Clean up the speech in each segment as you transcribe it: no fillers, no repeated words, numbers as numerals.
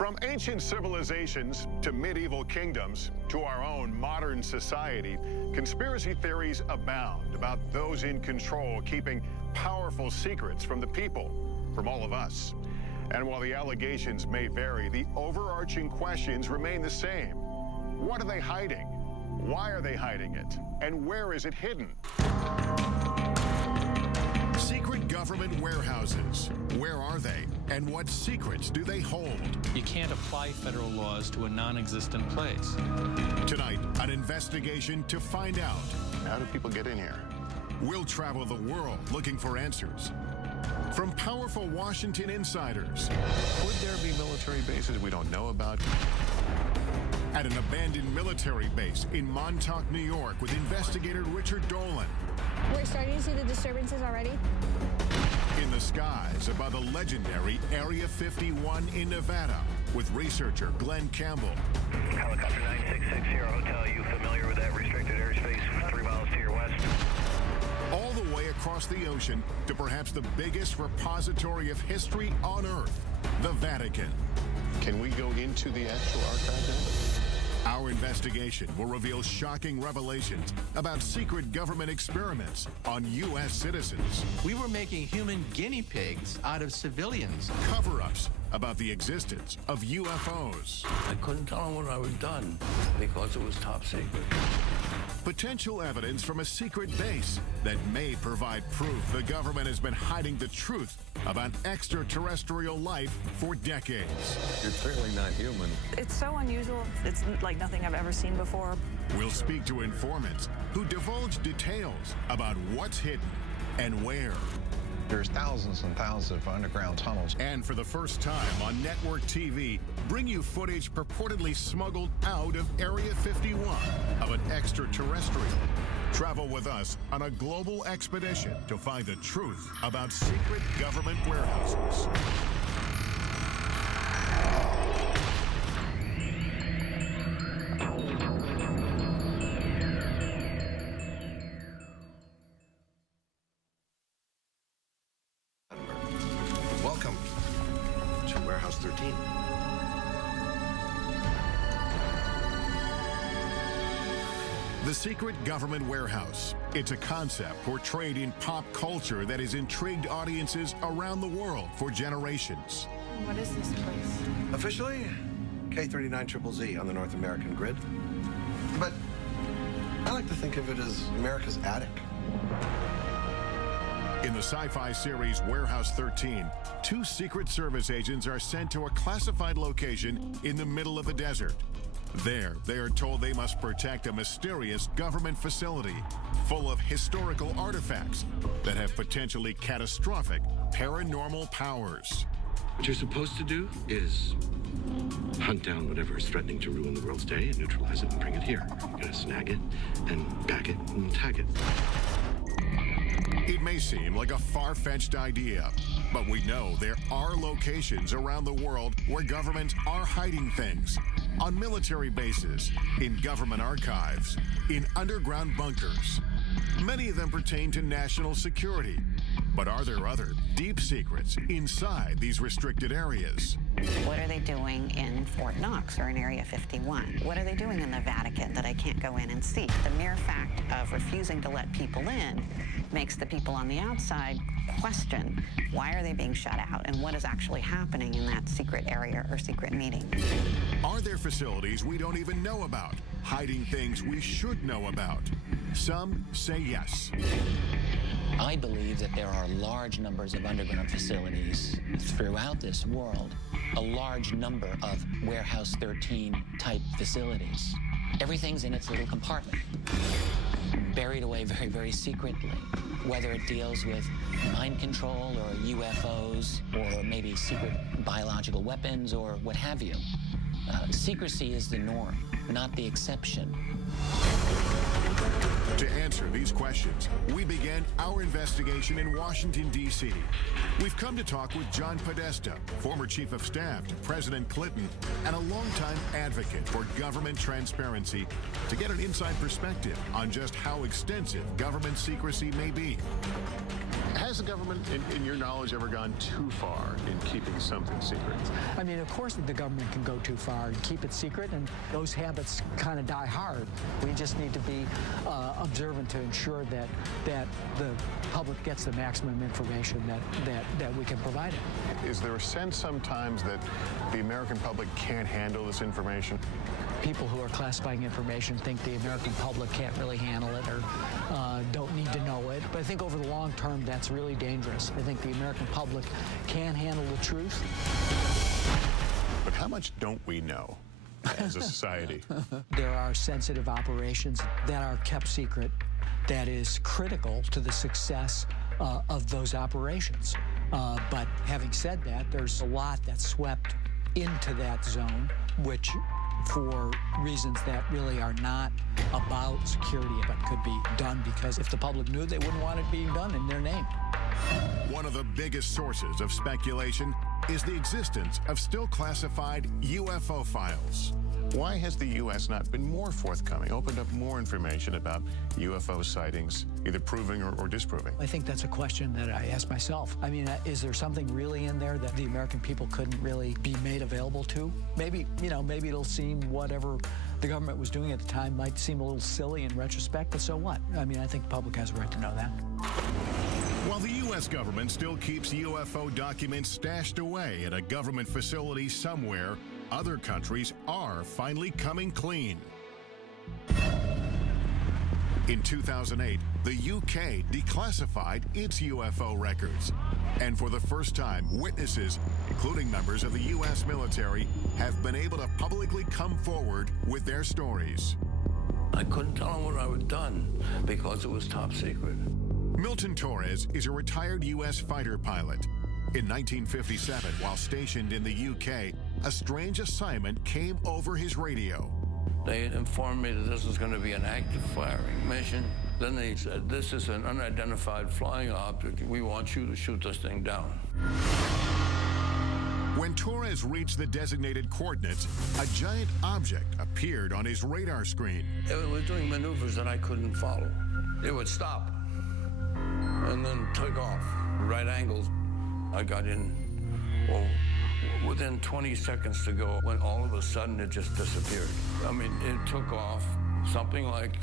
From ancient civilizations to medieval kingdoms to our own modern society, conspiracy theories abound about those in control keeping powerful secrets from the people, from all of us. And while the allegations may vary, the overarching questions remain the same. What are they hiding? Why are they hiding it? And where is it hidden? Secret government warehouses. Where are they? And what secrets do they hold? You can't apply federal laws to a non-existent place. Tonight, an investigation to find out. How do people get in here? We'll travel the world looking for answers. From powerful Washington insiders. Could there be military bases we don't know about? At an abandoned military base in Montauk, New York, with investigator Richard Dolan. We're starting to see the disturbances already. In the skies above the legendary Area 51 in Nevada, with researcher Glenn Campbell. Helicopter 9660 Hotel, you familiar with that restricted airspace 3 miles to your west? All the way across the ocean to perhaps the biggest repository of history on Earth, the Vatican. Can we go into the actual archive now? Our investigation will reveal shocking revelations about secret government experiments on U.S. citizens. We were making human guinea pigs out of civilians. Cover-ups about the existence of UFOs. I couldn't tell them what I was done because it was top secret. Potential evidence from a secret base that may provide proof the government has been hiding the truth about extraterrestrial life for decades. You're clearly not human. It's so unusual. It's like nothing I've ever seen before. We'll speak to informants who divulge details about what's hidden and where. There's thousands and thousands of underground tunnels. And for the first time on network TV, bring you footage purportedly smuggled out of Area 51 of an extraterrestrial. Travel with us on a global expedition to find the truth about secret government warehouses. Welcome to Warehouse 13. The secret government warehouse. It's a concept portrayed in pop culture that has intrigued audiences around the world for generations. What is this place? Officially, K39ZZZ on the North American grid. But I like to think of it as America's attic. In the sci-fi series Warehouse 13, 2 Secret Service agents are sent to a classified location in the middle of the desert. There, they are told they must protect a mysterious government facility full of historical artifacts that have potentially catastrophic paranormal powers. What you're supposed to do is hunt down whatever is threatening to ruin the world's day and neutralize it and bring it here. You're gonna snag it and bag it and tag it. It may seem like a far-fetched idea, but we know there are locations around the world where governments are hiding things. On military bases, in government archives, in underground bunkers. Many of them pertain to national security. But are there other deep secrets inside these restricted areas? What are they doing in Fort Knox or in Area 51? What are they doing in the Vatican that I can't go in and see? The mere fact of refusing to let people in makes the people on the outside question why are they being shut out and what is actually happening in that secret area or secret meeting. Are there facilities we don't even know about, hiding things we should know about? Some say yes. I believe that there are large numbers of underground facilities throughout this world, a large number of Warehouse 13 type facilities. Everything's in its little compartment, buried away very, very secretly, whether it deals with mind control or UFOs or maybe secret biological weapons or what have you. Secrecy is the norm, not the exception. To answer these questions, we began our investigation in Washington, D.C. We've come to talk with John Podesta, former chief of staff to President Clinton and a longtime advocate for government transparency, to get an inside perspective on just how extensive government secrecy may be. Has the government, in your knowledge, ever gone too far in keeping something secret? I mean, of course the government can go too far and keep it secret, and those habits kind of die hard. We just need to be observant to ensure that the public gets the maximum information that we can provide it. Is there a sense sometimes that the American public can't handle this information? People who are classifying information think the American public can't really handle it or don't need to know it. But I think over the long term, that's really dangerous. I think the American public can handle the truth. But how much don't we know as a society? There are sensitive operations that are kept secret that is critical to the success of those operations. But having said that, there's a lot that's swept into that zone, which for reasons that really are not about security, but could be done because if the public knew, they wouldn't want it being done in their name. One of the biggest sources of speculation is the existence of still classified UFO files. Why has the U.S. not been more forthcoming, opened up more information about UFO sightings, either proving or disproving? I think that's a question that I ask myself. I mean, is there something really in there that the American people couldn't really be made available to? Maybe, maybe it'll seem whatever the government was doing at the time might seem a little silly in retrospect, but so what? I mean, I think the public has a right to know that. While the U.S. government still keeps UFO documents stashed away at a government facility somewhere, other countries are finally coming clean. In 2008, the UK declassified its UFO records. And for the first time, witnesses, including members of the U.S. military, have been able to publicly come forward with their stories. I couldn't tell them what I had done because it was top secret. Milton Torres is a retired U.S. fighter pilot. In 1957, while stationed in the UK, a strange assignment came over his radio. They had informed me that this was going to be an active firing mission. Then they said, this is an unidentified flying object. We want you to shoot this thing down. When Torres reached the designated coordinates, a giant object appeared on his radar screen. It was doing maneuvers that I couldn't follow. It would stop and then take off, right angles. I got in, within 20 seconds to go, when all of a sudden it just disappeared. I mean, it took off something like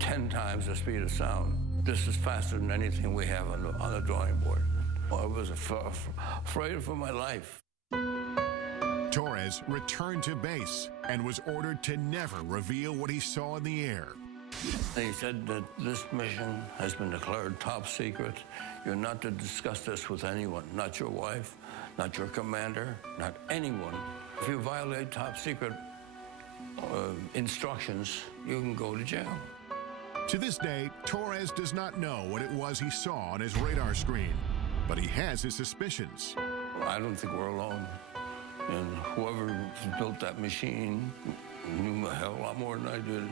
10 times the speed of sound. This is faster than anything we have on the drawing board. I was afraid for my life. Torres returned to base and was ordered to never reveal what he saw in the air. He said that this mission has been declared top secret. You're not to discuss this with anyone, not your wife, not your commander, not anyone. If you violate top secret instructions, you can go to jail. To this day, Torres does not know what it was he saw on his radar screen, but he has his suspicions. I don't think we're alone. And whoever built that machine knew a hell of a lot more than I did.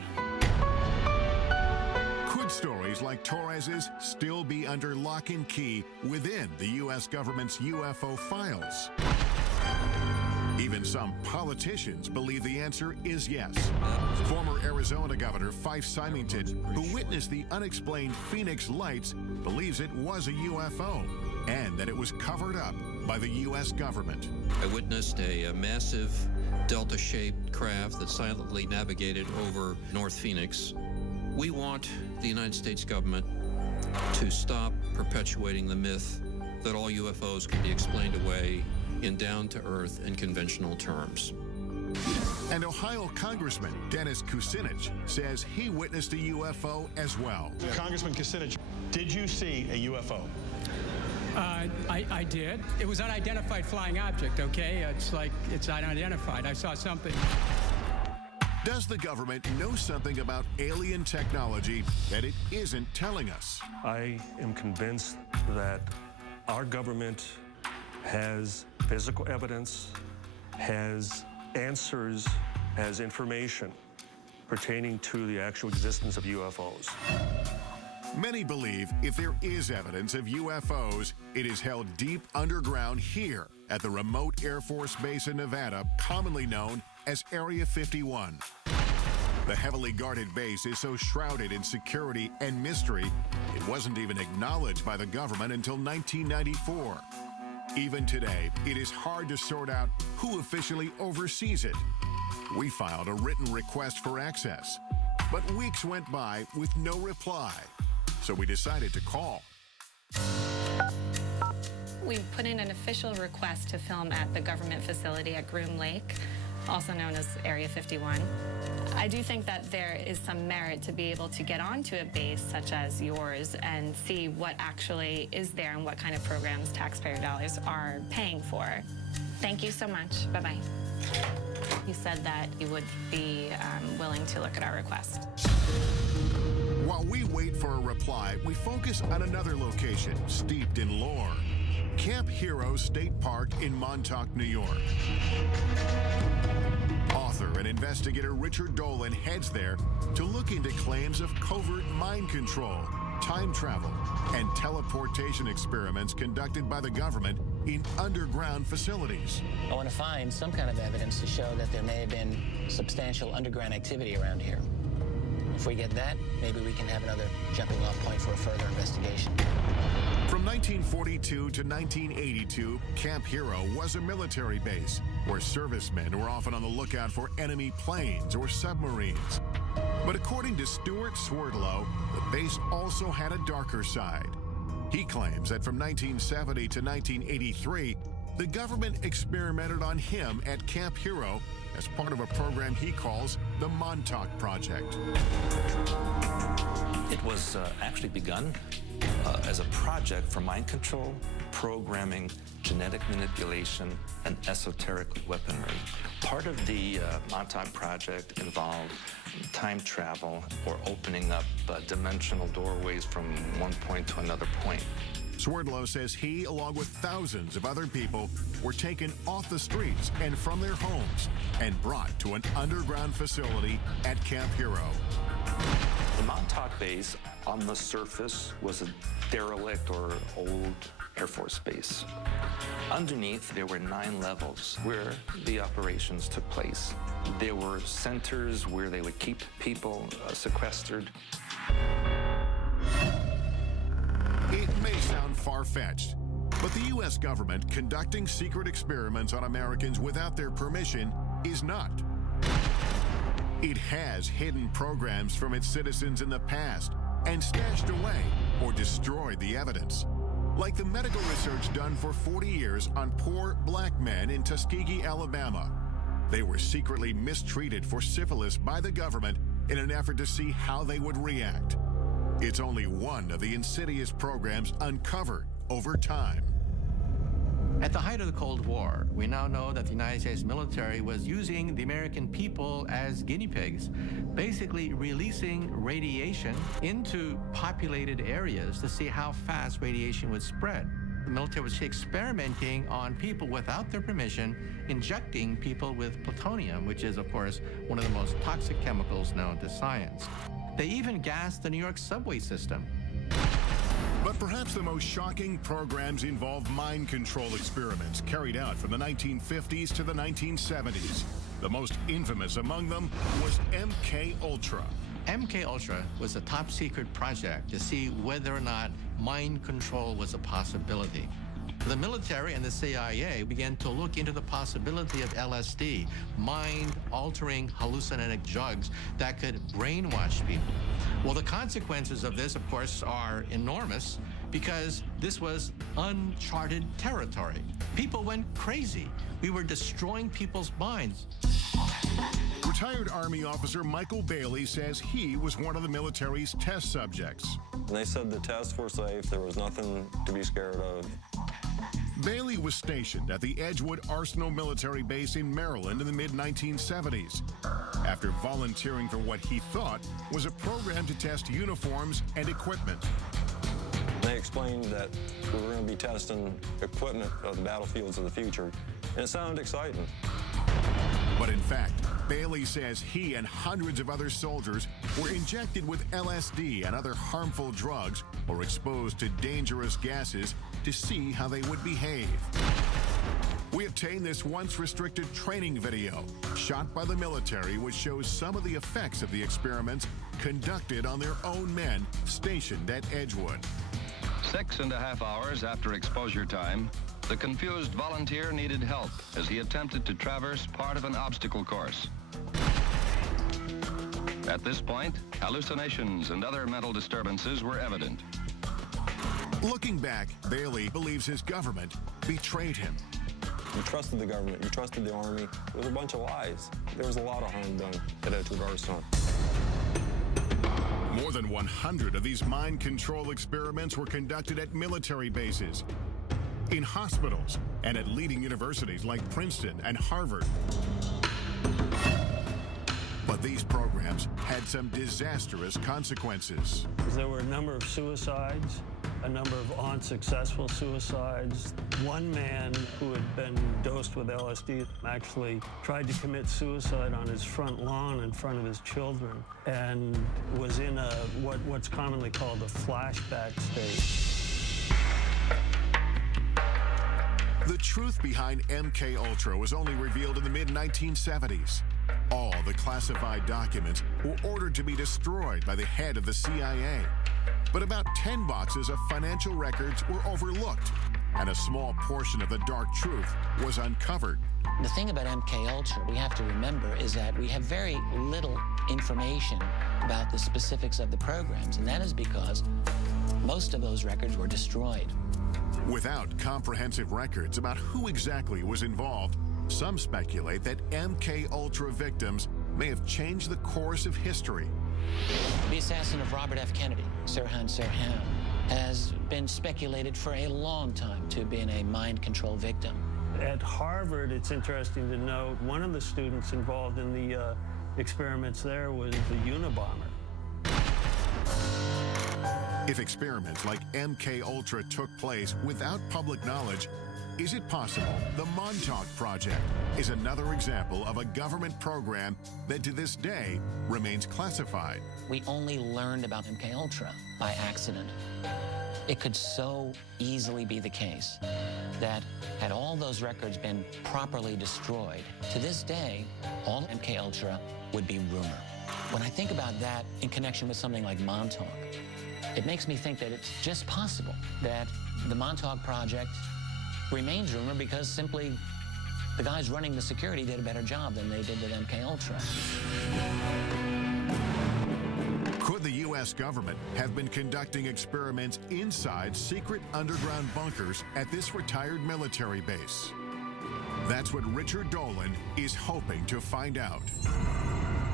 Could stories like Torres's still be under lock and key within the U.S. government's UFO files? Even some politicians believe the answer is yes. Former Arizona Governor Fife Symington, who witnessed the unexplained Phoenix lights, believes it was a UFO and that it was covered up by the U.S. government. I witnessed a massive delta-shaped craft that silently navigated over North Phoenix. We want the United States government to stop perpetuating the myth that all UFOs can be explained away in down-to-earth and conventional terms. And Ohio Congressman Dennis Kucinich says he witnessed a UFO as well. Congressman Kucinich, did you see a UFO? I did. It was an unidentified flying object, okay? It's unidentified. I saw something. Does the government know something about alien technology that it isn't telling us? I am convinced that our government has physical evidence, has answers, has information pertaining to the actual existence of UFOs. Many believe if there is evidence of UFOs, it is held deep underground here at the remote Air Force Base in Nevada, commonly known as Area 51. The heavily guarded base is so shrouded in security and mystery, it wasn't even acknowledged by the government until 1994. Even today, it is hard to sort out who officially oversees it. We filed a written request for access, but weeks went by with no reply, so we decided to call. We put in an official request to film at the government facility at Groom Lake, also known as Area 51. I do think that there is some merit to be able to get onto a base such as yours and see what actually is there and what kind of programs taxpayer dollars are paying for. Thank you so much. Bye-bye. You said that you would be willing to look at our request. While we wait for a reply, we focus on another location steeped in lore. Camp Hero State Park in Montauk, New York. Author and investigator Richard Dolan heads there to look into claims of covert mind control, time travel, and teleportation experiments conducted by the government in underground facilities. I want to find some kind of evidence to show that there may have been substantial underground activity around here. If we get that, maybe we can have another jumping off point for a further investigation. From 1942 to 1982, Camp Hero was a military base where servicemen were often on the lookout for enemy planes or submarines. But according to Stuart Swerdlow, the base also had a darker side. He claims that from 1970 to 1983, the government experimented on him at Camp Hero as part of a program he calls the Montauk Project. It was actually begun as a project for mind control, programming, genetic manipulation, and esoteric weaponry. Part of the Montauk Project involved time travel or opening up dimensional doorways from one point to another point. Swerdlow says he, along with thousands of other people, were taken off the streets and from their homes and brought to an underground facility at Camp Hero. The Montauk base on the surface was a derelict or old Air Force base. Underneath, there were 9 levels where the operations took place. There were centers where they would keep people sequestered. It may sound far-fetched, but the U.S. government conducting secret experiments on Americans without their permission is not. It has hidden programs from its citizens in the past and stashed away or destroyed the evidence. Like the medical research done for 40 years on poor black men in Tuskegee, Alabama. They were secretly mistreated for syphilis by the government in an effort to see how they would react. It's only one of the insidious programs uncovered over time. At the height of the Cold War, we now know that the United States military was using the American people as guinea pigs, basically releasing radiation into populated areas to see how fast radiation would spread. The military was experimenting on people without their permission, injecting people with plutonium, which is, of course, one of the most toxic chemicals known to science. They even gassed the New York subway system. But perhaps the most shocking programs involved mind control experiments carried out from the 1950s to the 1970s. The most infamous among them was MK Ultra. MK Ultra was a top secret project to see whether or not mind control was a possibility. The military and the CIA began to look into the possibility of LSD, mind-altering hallucinogenic drugs that could brainwash people. Well, the consequences of this, of course, are enormous because this was uncharted territory. People went crazy. We were destroying people's minds. Retired Army officer Michael Bailey says he was one of the military's test subjects. They said the tests were safe. There was nothing to be scared of. Bailey was stationed at the Edgewood Arsenal military base in Maryland in the mid-1970s after volunteering for what he thought was a program to test uniforms and equipment. They explained that we were going to be testing equipment of the battlefields of the future, and it sounded exciting. But in fact, Bailey says he and hundreds of other soldiers were injected with LSD and other harmful drugs or exposed to dangerous gases to see how they would behave. We obtained this once restricted training video shot by the military, which shows some of the effects of the experiments conducted on their own men stationed at Edgewood. 6.5 hours after exposure time, the confused volunteer needed help as he attempted to traverse part of an obstacle course. At this point, hallucinations and other mental disturbances were evident. Looking back, Bailey believes his government betrayed him. You trusted the government, you trusted the Army. It was a bunch of lies. There was a lot of harm done at Edgewood Arsenal. More than 100 of these mind control experiments were conducted at military bases, in hospitals, and at leading universities like Princeton and Harvard. But these programs had some disastrous consequences. There were a number of suicides, a number of unsuccessful suicides. One man who had been dosed with LSD actually tried to commit suicide on his front lawn in front of his children and was in a what's commonly called a flashback state. The truth behind MK Ultra was only revealed in the mid-1970s. All the classified documents were ordered to be destroyed by the head of the CIA. But about 10 boxes of financial records were overlooked, and a small portion of the dark truth was uncovered. The thing about MK Ultra we have to remember is that we have very little information about the specifics of the programs, and that is because most of those records were destroyed. Without comprehensive records about who exactly was involved, some speculate that MK Ultra victims may have changed the course of history. The assassin of Robert F. Kennedy, Sirhan Sirhan, has been speculated for a long time to have been a mind control victim. At Harvard, it's interesting to note, one of the students involved in the experiments there was the Unabomber. If experiments like MK Ultra took place without public knowledge, is it possible the Montauk Project is another example of a government program that to this day remains classified? We only learned about MK Ultra by accident. It could so easily be the case that had all those records been properly destroyed, to this day, all MK Ultra would be rumor. When I think about that in connection with something like Montauk, it makes me think that it's just possible that the Montauk Project remains rumor because simply the guys running the security did a better job than they did with MK Ultra. Could the U.S. government have been conducting experiments inside secret underground bunkers at this retired military base? That's what Richard Dolan is hoping to find out.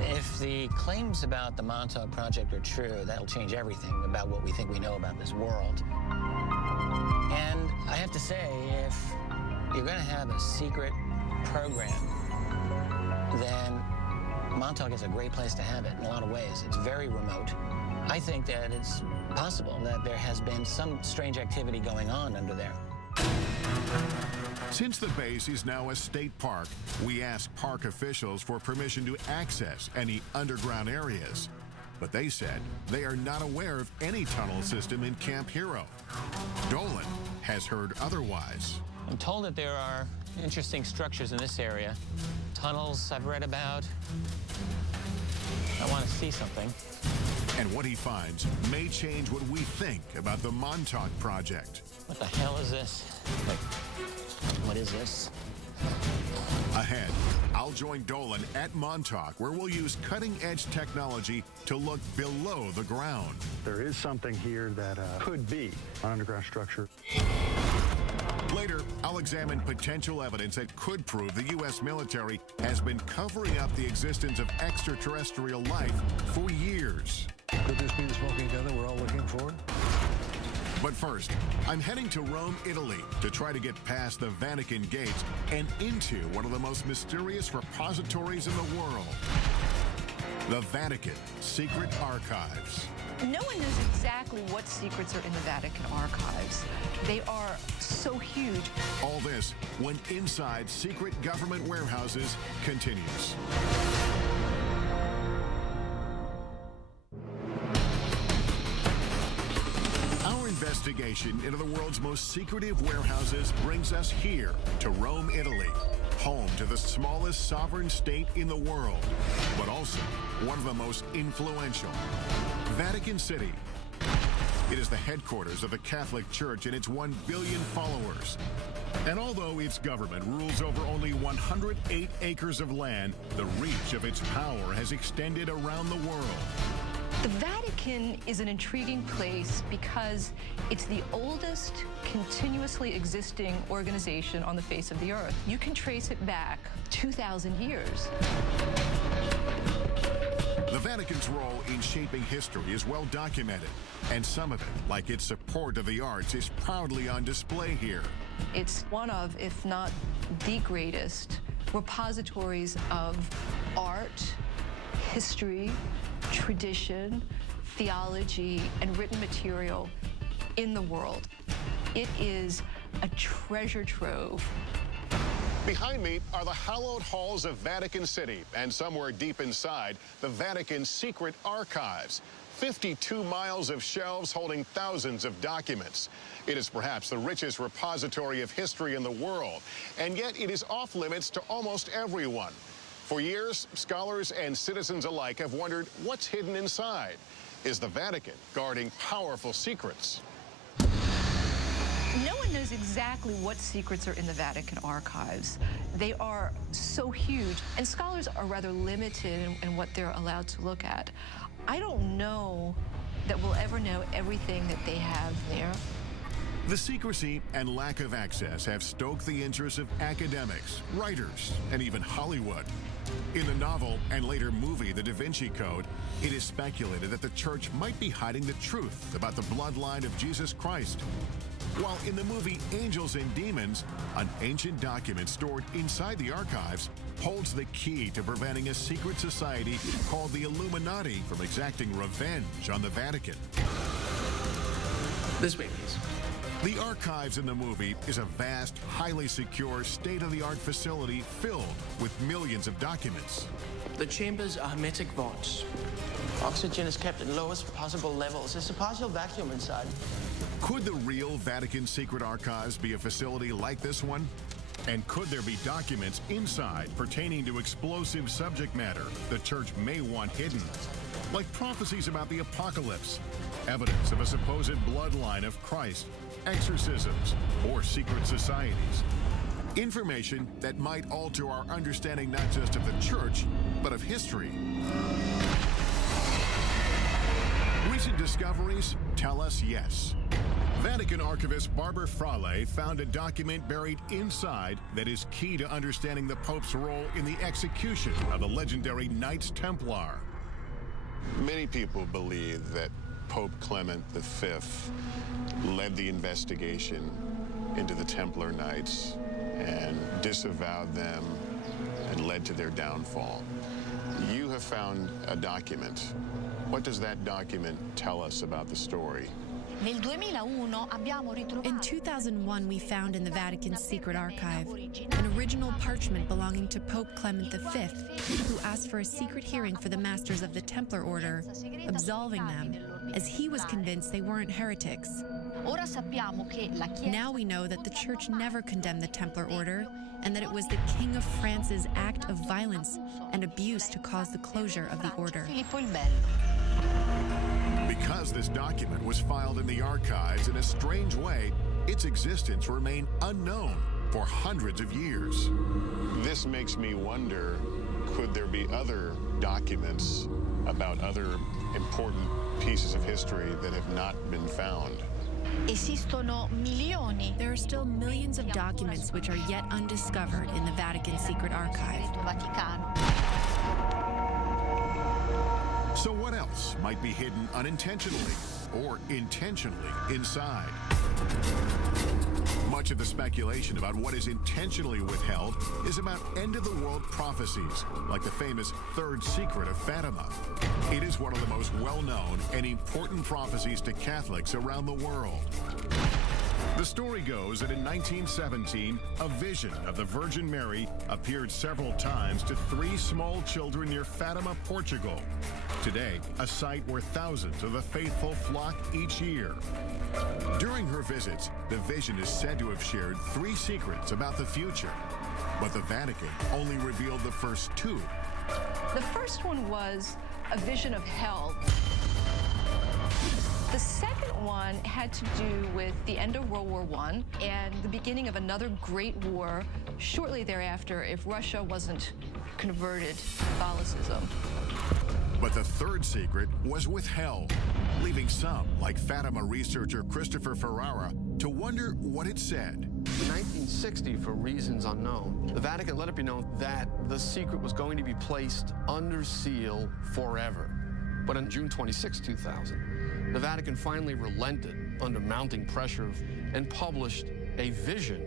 If the claims about the Montauk Project are true, that'll change everything about what we think we know about this world. And I have to say, if you're going to have a secret program, then Montauk is a great place to have it in a lot of ways. It's very remote. I think that it's possible that there has been some strange activity going on under there. Since the base is now a state park, we asked park officials for permission to access any underground areas. But they said they are not aware of any tunnel system in Camp Hero. Dolan has heard otherwise. I'm told that there are interesting structures in this area. Tunnels I've read about. I want to see something. And what he finds may change what we think about the Montauk Project. What the hell is this? What is this? Ahead, I'll join Dolan at Montauk, where we'll use cutting-edge technology to look below the ground. There is something here that could be an underground structure. Later, I'll examine potential evidence that could prove the U.S. military has been covering up the existence of extraterrestrial life for years. Could this be the smoking gun that we're all looking for? But first, I'm heading to Rome, Italy, to try to get past the Vatican gates and into one of the most mysterious repositories in the world, the Vatican Secret Archives. No one knows exactly what secrets are in the Vatican archives. They are so huge. All this when Inside Secret Government Warehouses continues. Our investigation investigation into the world's most secretive warehouses brings us here to Rome, Italy, home to the smallest sovereign state in the world, but also one of the most influential, Vatican City. It is the headquarters of the Catholic Church and its 1 billion followers. And although its government rules over only 108 acres of land, the reach of its power has extended around the world. The Vatican is an intriguing place because it's the oldest continuously existing organization on the face of the earth. You can trace it back 2,000 years. The Vatican's role in shaping history is well documented, and some of it, like its support of the arts, is proudly on display here. It's one of, if not the greatest, repositories of art, history, tradition, theology, and written material in the world. It is a treasure trove. Behind me are the hallowed halls of Vatican City, and somewhere deep inside, the Vatican's secret archives. 52 miles of shelves holding thousands of documents. It is perhaps the richest repository of history in the world, and yet it is off limits to almost everyone. For years, scholars and citizens alike have wondered what's hidden inside. Is the Vatican guarding powerful secrets? No one knows exactly what secrets are in the Vatican archives. They are so huge, and scholars are rather limited in what they're allowed to look at. I don't know that we'll ever know everything that they have there. The secrecy and lack of access have stoked the interest of academics, writers, and even Hollywood. In the novel and later movie, The Da Vinci Code, it is speculated that the church might be hiding the truth about the bloodline of Jesus Christ. While in the movie Angels and Demons, an ancient document stored inside the archives holds the key to preventing a secret society called the Illuminati from exacting revenge on the Vatican. This way, please. The archives in the movie is a vast, highly secure, state-of-the-art facility filled with millions of documents. The chambers are hermetic vaults. Oxygen is kept at lowest possible levels. There's a partial vacuum inside. Could the real Vatican secret archives be a facility like this one? And could there be documents inside pertaining to explosive subject matter the church may want hidden? Like prophecies about the apocalypse, evidence of a supposed bloodline of Christ, exorcisms, or secret societies. Information that might alter our understanding not just of the church, but of history. Recent discoveries tell us yes. Vatican archivist Barbara Frale found a document buried inside that is key to understanding the Pope's role in the execution of the legendary Knights Templar. Many people believe that Pope Clement V led the investigation into the Templar Knights and disavowed them and led to their downfall. You have found a document. What does that document tell us about the story? In 2001, we found in the Vatican's secret archive an original parchment belonging to Pope Clement V, who asked for a secret hearing for the Masters of the Templar Order, absolving them, as he was convinced they weren't heretics. Now we know that the Church never condemned the Templar Order, and that it was the King of France's act of violence and abuse to cause the closure of the order. Because this document was filed in the archives in a strange way, its existence remained unknown for hundreds of years. This makes me wonder, could there be other documents about other important pieces of history that have not been found? There are still millions of documents which are yet undiscovered in the Vatican secret archive. So what else might be hidden unintentionally or intentionally inside? Much of the speculation about what is intentionally withheld is about end-of-the-world prophecies, like the famous Third Secret of Fatima. It is one of the most well-known and important prophecies to Catholics around the world. The story goes that in 1917, a vision of the Virgin Mary appeared several times to 3 small children near Fatima, Portugal. Today, a site where thousands of the faithful flock each year. During her visits, the Vision is said to have shared 3 secrets about the future. But the Vatican only revealed the first 2. The first one was a vision of hell. The second one had to do with the end of World War I and the beginning of another great war shortly thereafter if Russia wasn't converted to Catholicism. But the third secret was withheld, leaving some, like Fatima researcher Christopher Ferrara, to wonder what it said. In 1960, for reasons unknown, the Vatican let it be known that the secret was going to be placed under seal forever. But on June 26, 2000, the Vatican finally relented under mounting pressure and published a vision.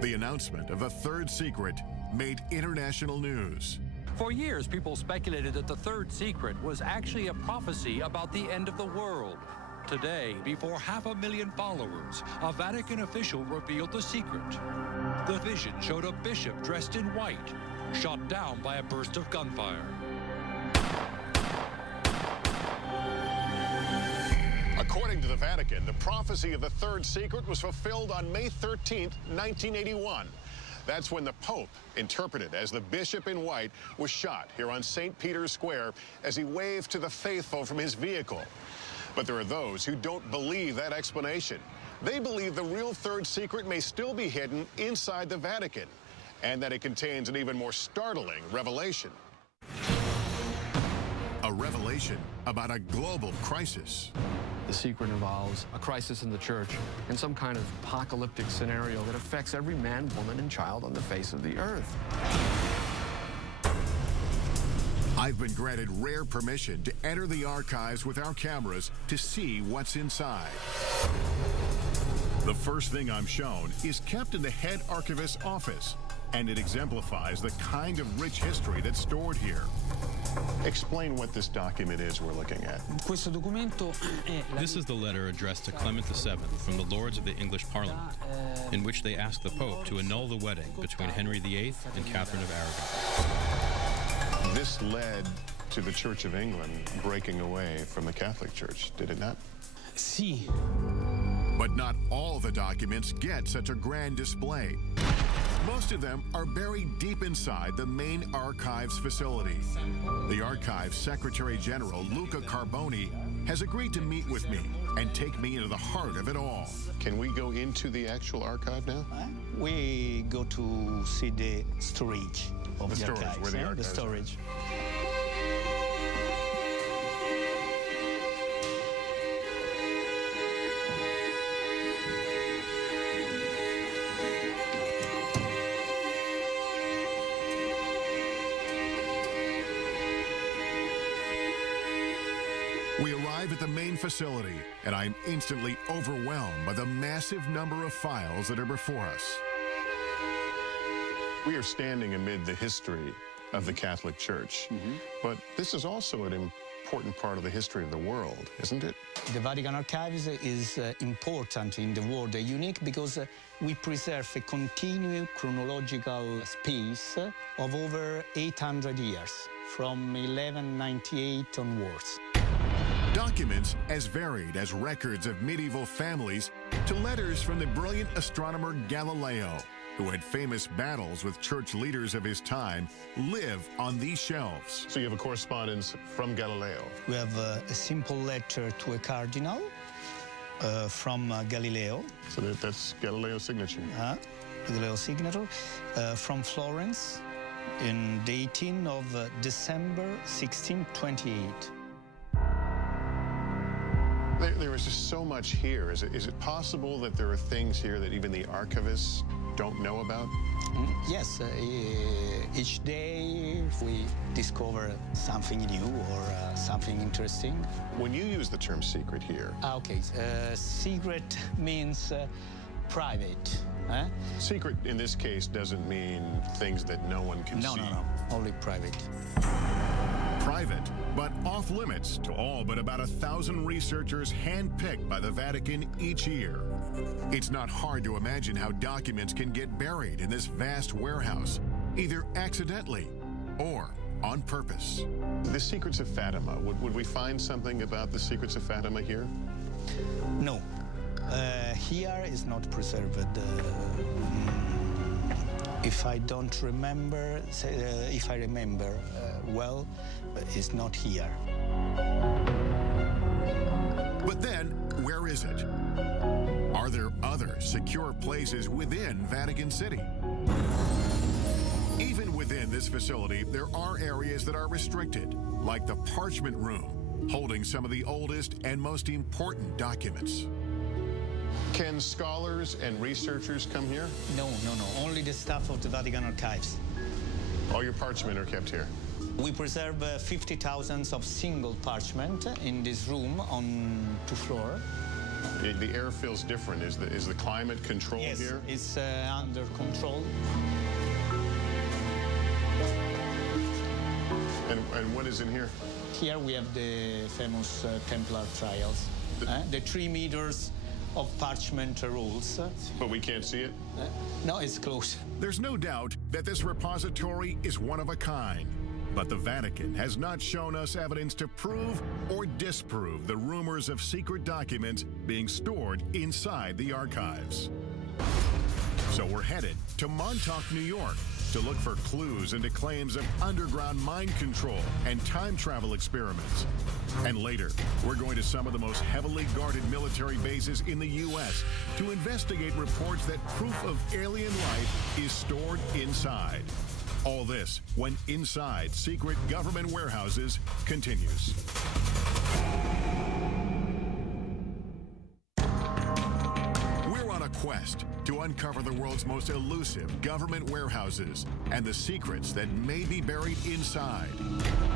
The announcement of a third secret made international news. For years, people speculated that the third secret was actually a prophecy about the end of the world. Today, before 500,000 followers, a Vatican official revealed the secret. The vision showed a bishop dressed in white, shot down by a burst of gunfire. According to the Vatican, the prophecy of the third secret was fulfilled on May 13, 1981. That's when the Pope, interpreted as the bishop in white, was shot here on St. Peter's Square as he waved to the faithful from his vehicle. But there are those who don't believe that explanation. They believe the real third secret may still be hidden inside the Vatican, and that it contains an even more startling revelation. A revelation about a global crisis. The secret involves a crisis in the church and some kind of apocalyptic scenario that affects every man, woman, and child on the face of the earth. I've been granted rare permission to enter the archives with our cameras to see what's inside. The first thing I'm shown is kept in the head archivist's office, and it exemplifies the kind of rich history that's stored here. Explain what this document is we're looking at. This is the letter addressed to Clement VII from the Lords of the English Parliament, in which they ask the Pope to annul the wedding between Henry VIII and Catherine of Aragon. This led to the Church of England breaking away from the Catholic Church, did it not? Si. But not all the documents get such a grand display. Most of them are buried deep inside the main archives facility. The Archives Secretary General, Luca Carboni, has agreed to meet with me and take me into the heart of it all. Can we go into the actual archive now? We go to see the storage of the storage, archives. where the archives the storage. We arrive at the main facility, and I'm instantly overwhelmed by the massive number of files that are before us. We are standing amid the history of the Catholic Church, but this is also an important part of the history of the world, isn't it? The Vatican Archives is important in the world, unique because we preserve a continuous chronological space of over 800 years, from 1198 onwards. Documents as varied as records of medieval families to letters from the brilliant astronomer Galileo, who had famous battles with church leaders of his time, live on these shelves. So you have a correspondence from Galileo. We have a simple letter to a cardinal from Galileo. So that's Galileo's signature. Galileo's signature from Florence in the 18th of December 1628. There is just so much here. Is it possible that there are things here that even the archivists don't know about? Yes, each day we discover something new or something interesting. When you use the term secret here... Okay, secret means private. Secret in this case doesn't mean things that no one can see. No, only private. Private, but off limits to all but about 1,000 researchers handpicked by the Vatican each year. It's not hard to imagine how documents can get buried in this vast warehouse, either accidentally or on purpose. The Secrets of Fatima, would we find something about the Secrets of Fatima here? No. Here is not preserved. If I don't remember, if I remember well, it's not here. But then, where is it? Are there other secure places within Vatican City? Even within this facility, there are areas that are restricted, like the Parchment Room, holding some of the oldest and most important documents. Can scholars and researchers come here? No. Only the staff of the Vatican Archives. All your parchment are kept here? We preserve 50,000 of single parchment in this room on 2 floors. The air feels different. Is the climate controlled here? Yes, it's under control. And what is in here? Here we have the famous Templar trials. The 3 meters of parchment rolls. But we can't see it? No, it's close. There's no doubt that this repository is one of a kind. But the Vatican has not shown us evidence to prove or disprove the rumors of secret documents being stored inside the archives. So we're headed to Montauk, New York, to look for clues into claims of underground mind control and time travel experiments. And later, we're going to some of the most heavily guarded military bases in the U.S. to investigate reports that proof of alien life is stored inside. All this when Inside Secret Government Warehouses continues. We're on a quest to uncover the world's most elusive government warehouses and the secrets that may be buried inside.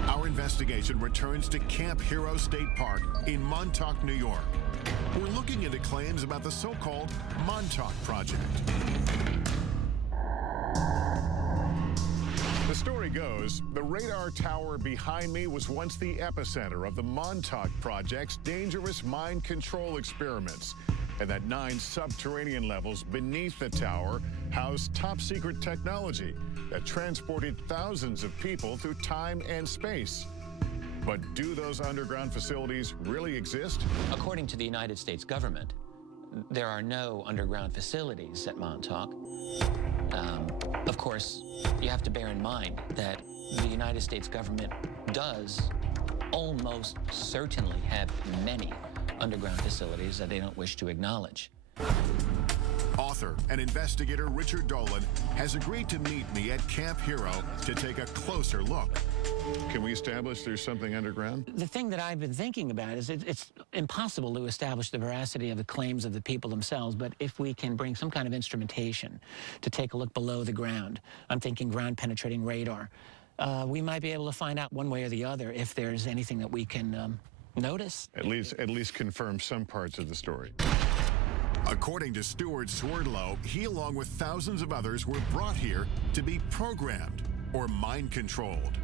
Our investigation returns to Camp Hero State Park in Montauk, New York. We're looking into claims about the so-called Montauk Project. The story goes, the radar tower behind me was once the epicenter of the Montauk Project's dangerous mind control experiments, and that 9 subterranean levels beneath the tower housed top-secret technology that transported thousands of people through time and space. But do those underground facilities really exist? According to the United States government, there are no underground facilities at Montauk. Of course, you have to bear in mind that the United States government does almost certainly have many underground facilities that they don't wish to acknowledge. Author and investigator Richard Dolan has agreed to meet me at Camp Hero to take a closer look. Can we establish there's something underground? The thing that I've been thinking about is it's impossible to establish the veracity of the claims of the people themselves, but if we can bring some kind of instrumentation to take a look below the ground, I'm thinking ground-penetrating radar, we might be able to find out one way or the other if there's anything that we can notice. At least confirm some parts of the story. According to Stuart Swerdlow, he, along with thousands of others, were brought here to be programmed or mind-controlled.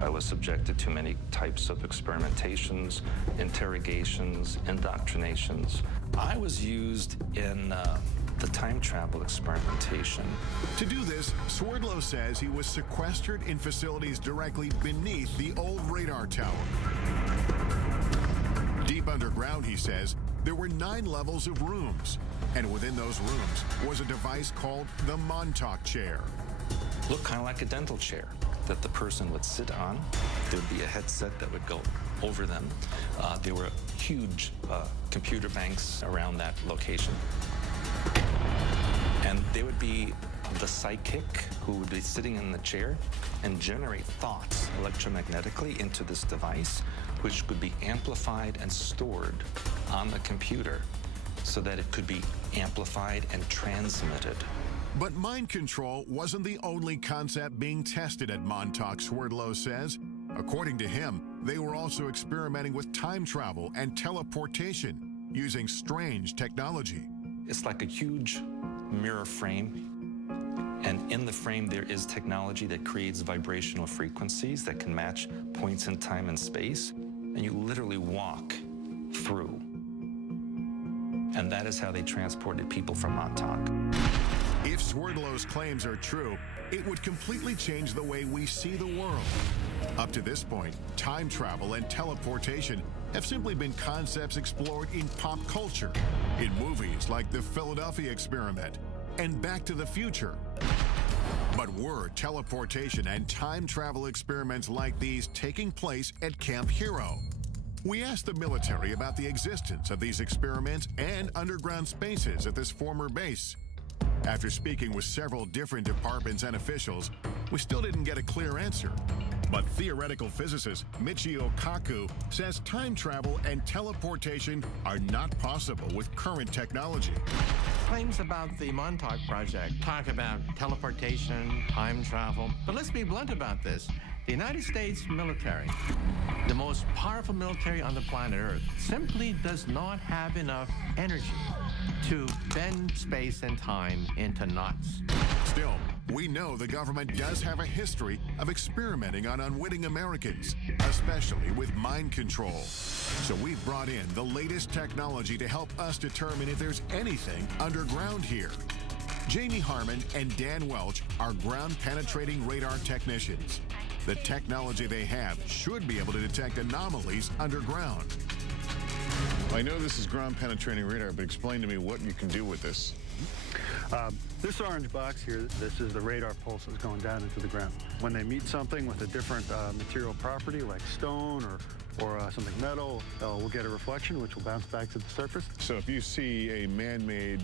I was subjected to many types of experimentations, interrogations, indoctrinations. I was used in the time travel experimentation. To do this, Swerdlow says he was sequestered in facilities directly beneath the old radar tower. Deep underground, he says, there were 9 levels of rooms, and within those rooms was a device called the Montauk chair. Looked kind of like a dental chair that the person would sit on. There would be a headset that would go over them. There were huge computer banks around that location. And there would be the psychic who would be sitting in the chair and generate thoughts electromagnetically into this device, which could be amplified and stored on the computer so that it could be amplified and transmitted. But mind control wasn't the only concept being tested at Montauk, Swerdlow says. According to him, they were also experimenting with time travel and teleportation using strange technology. It's like a huge mirror frame, and in the frame there is technology that creates vibrational frequencies that can match points in time and space, and you literally walk through. And that is how they transported people from Montauk. If Swerdlow's claims are true, it would completely change the way we see the world. Up to this point, time travel and teleportation have simply been concepts explored in pop culture, in movies like The Philadelphia Experiment and Back to the Future. But were teleportation and time travel experiments like these taking place at Camp Hero? We asked the military about the existence of these experiments and underground spaces at this former base. After speaking with several different departments and officials, we still didn't get a clear answer. But theoretical physicist Michio Kaku says time travel and teleportation are not possible with current technology. Claims about the Montauk Project talk about teleportation, time travel. But let's be blunt about this. The United States military, the most powerful military on the planet Earth, simply does not have enough energy to bend space and time into knots. Still, we know the government does have a history of experimenting on unwitting Americans, especially with mind control. So we've brought in the latest technology to help us determine if there's anything underground here. Jamie Harmon and Dan Welch are ground-penetrating radar technicians. The technology they have should be able to detect anomalies underground. I know this is ground-penetrating radar, but explain to me what you can do with this. This orange box here, this is the radar pulses going down into the ground. When they meet something with a different material property, like stone or something metal, we'll get a reflection, which will bounce back to the surface. So if you see a man-made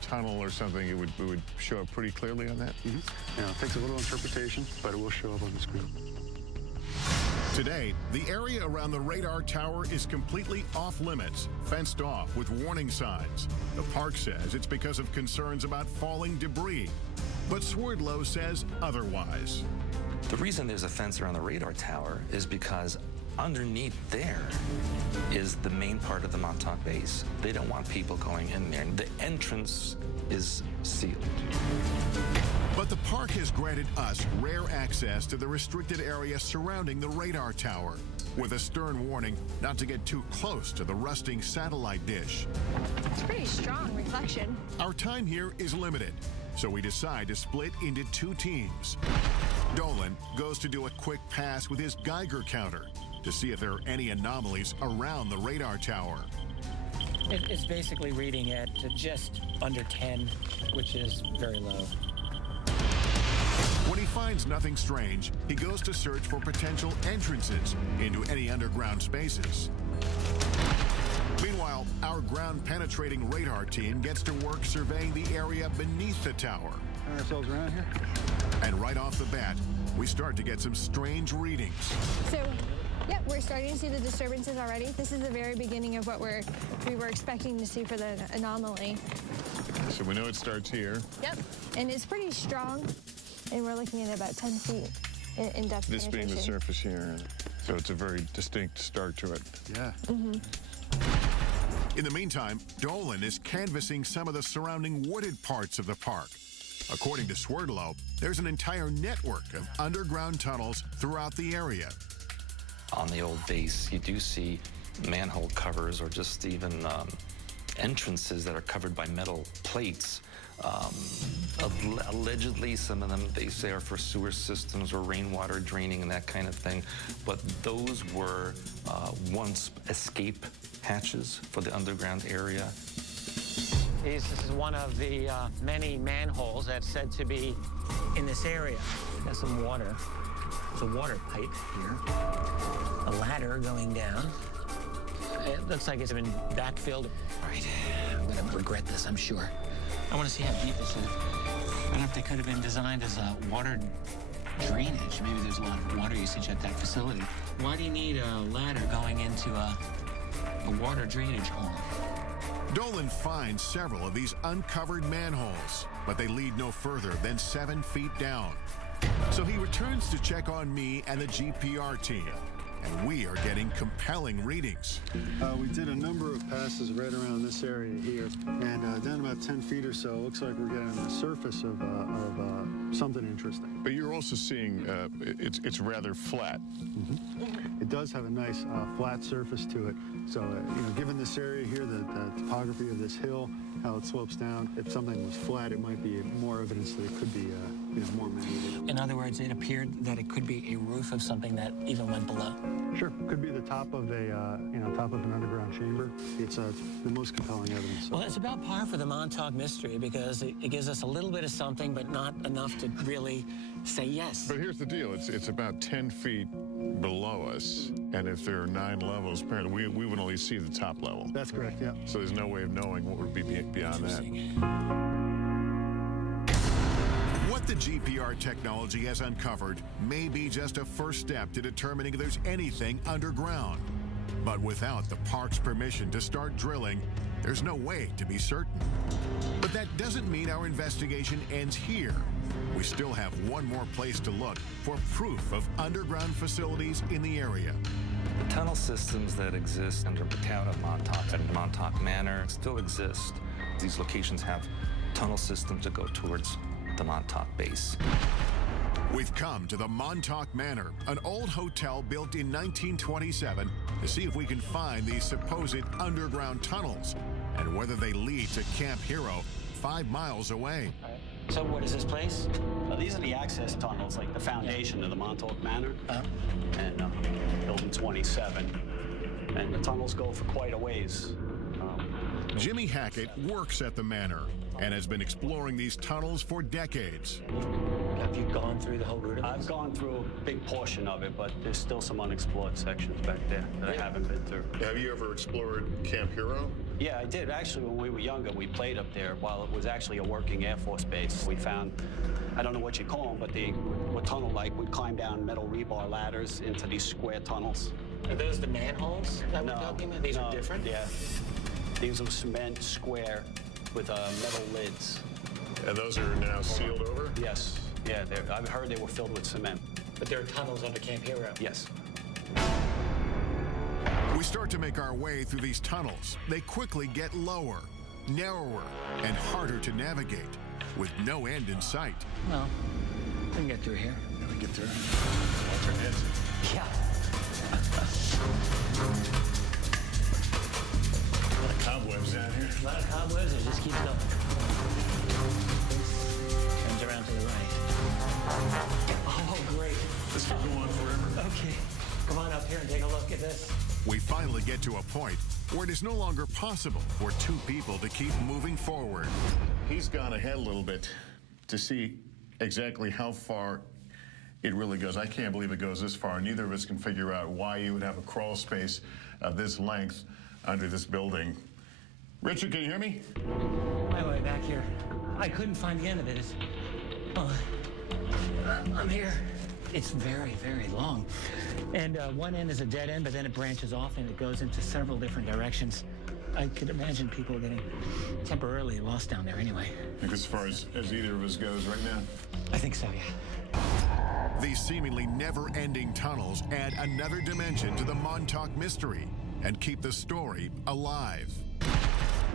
tunnel or something, it would show up pretty clearly on that? Mm-hmm. You know, it takes a little interpretation, but it will show up on the screen. Today, the area around the radar tower is completely off-limits, fenced off with warning signs. The park says it's because of concerns about falling debris, but Swerdlow says otherwise. The reason there's a fence around the radar tower is because underneath there is the main part of the Montauk base. They don't want people going in there. The entrance is sealed. But the park has granted us rare access to the restricted area surrounding the radar tower, with a stern warning not to get too close to the rusting satellite dish. It's pretty strong reflection. Our time here is limited, so we decide to split into two teams. Dolan goes to do a quick pass with his Geiger counter to see if there are any anomalies around the radar tower. It's basically reading at just under 10, which is very low. When he finds nothing strange, he goes to search for potential entrances into any underground spaces. Meanwhile, our ground-penetrating radar team gets to work surveying the area beneath the tower. Turn ourselves around here. And right off the bat, we start to get some strange readings. So, yep, we're starting to see the disturbances already. This is the very beginning of what we were expecting to see for the anomaly. So we know it starts here. Yep, and it's pretty strong. And we're looking at about 10 feet in depth. This being the surface here. So it's a very distinct start to it. Yeah. Mm-hmm. In the meantime, Dolan is canvassing some of the surrounding wooded parts of the park. According to Swerdlow, there's an entire network of underground tunnels throughout the area. On the old base, you do see manhole covers or just even entrances that are covered by metal plates. Allegedly, some of them, they say, are for sewer systems or rainwater draining and that kind of thing. But those were once escape hatches for the underground area. This is one of the many manholes that's said to be in this area. Got some water. There's a water pipe here. A ladder going down. It looks like it's been backfilled. All right, I'm gonna regret this, I'm sure. I want to see how deep this is. I don't know if they could have been designed as a water drainage. Maybe there's a lot of water usage at that facility. Why do you need a ladder going into a water drainage hole? Dolan finds several of these uncovered manholes, but they lead no further than 7 feet down. So he returns to check on me and the GPR team, and we are getting compelling readings. We did a number of passes right around this area here, and down about 10 feet or so, it looks like we're getting the surface of something interesting. But you're also seeing it's rather flat. Mm-hmm. It does have a nice flat surface to it. So, given this area here, the topography of this hill, how it slopes down. If something was flat, it might be more evidence that it could be, more man-made. In other words, it appeared that it could be a roof of something that even went below. Sure, could be the top of a, top of an underground chamber. It's the most compelling evidence. Well, it's about par for the Montauk mystery because it gives us a little bit of something, but not enough to really say yes. But here's the deal. It's about 10 feet below us, and if there are 9 levels, apparently we would only see the top level. That's correct, yeah. So there's no way of knowing what would be beyond that. What the GPR technology has uncovered may be just a first step to determining if there's anything underground. But without the park's permission to start drilling, there's no way to be certain. But that doesn't mean our investigation ends here. We still have one more place to look for proof of underground facilities in the area. The tunnel systems that exist under the town of Montauk and Montauk Manor still exist. These locations have tunnel systems that go towards the Montauk base. We've come to the Montauk Manor, an old hotel built in 1927, to see if we can find these supposed underground tunnels and whether they lead to Camp Hero 5 miles away. So what is this place? These are the access tunnels, like the foundation of the Montauk Manor and Building 27. And the tunnels go for quite a ways. Jimmy Hackett works at the manor and has been exploring these tunnels for decades. Have you gone through the whole route of I've gone through a big portion of it, but there's still some unexplored sections back there that I haven't been through. Have you ever explored Camp Hero? Yeah, I did. Actually, when we were younger, we played up there while it was actually a working Air Force base. We found, I don't know what you call them, but they were tunnel-like. We'd climb down metal rebar ladders into these square tunnels. Are those the manholes that we're talking about? These are different? Yeah. These are cement square with metal lids. And those are now sealed over? Yes. Yeah, I've heard they were filled with cement. But there are tunnels under Camp Hero? Yes. We start to make our way through these tunnels. They quickly get lower, narrower, and harder to navigate, with no end in sight. No, we can get through here. Yeah, we can get through. Alternate. Yeah. A lot of cobwebs down here. A lot of cobwebs, it just keeps going. Turns around to the right. Oh, great. This could go on forever. Okay, come on up here and take a look at this. We finally get to a point where it is no longer possible for 2 people to keep moving forward. He's gone ahead a little bit to see exactly how far it really goes. I can't believe it goes this far. Neither of us can figure out why you would have a crawl space of this length under this building. Richard, can you hear me? My way back here. I couldn't find the end of it. I'm here. It's very, very long. And one end is a dead end, but then it branches off and it goes into several different directions. I could imagine people getting temporarily lost down there anyway. I think as far as either of us goes right now? I think so, yeah. These seemingly never-ending tunnels add another dimension to the Montauk mystery and keep the story alive.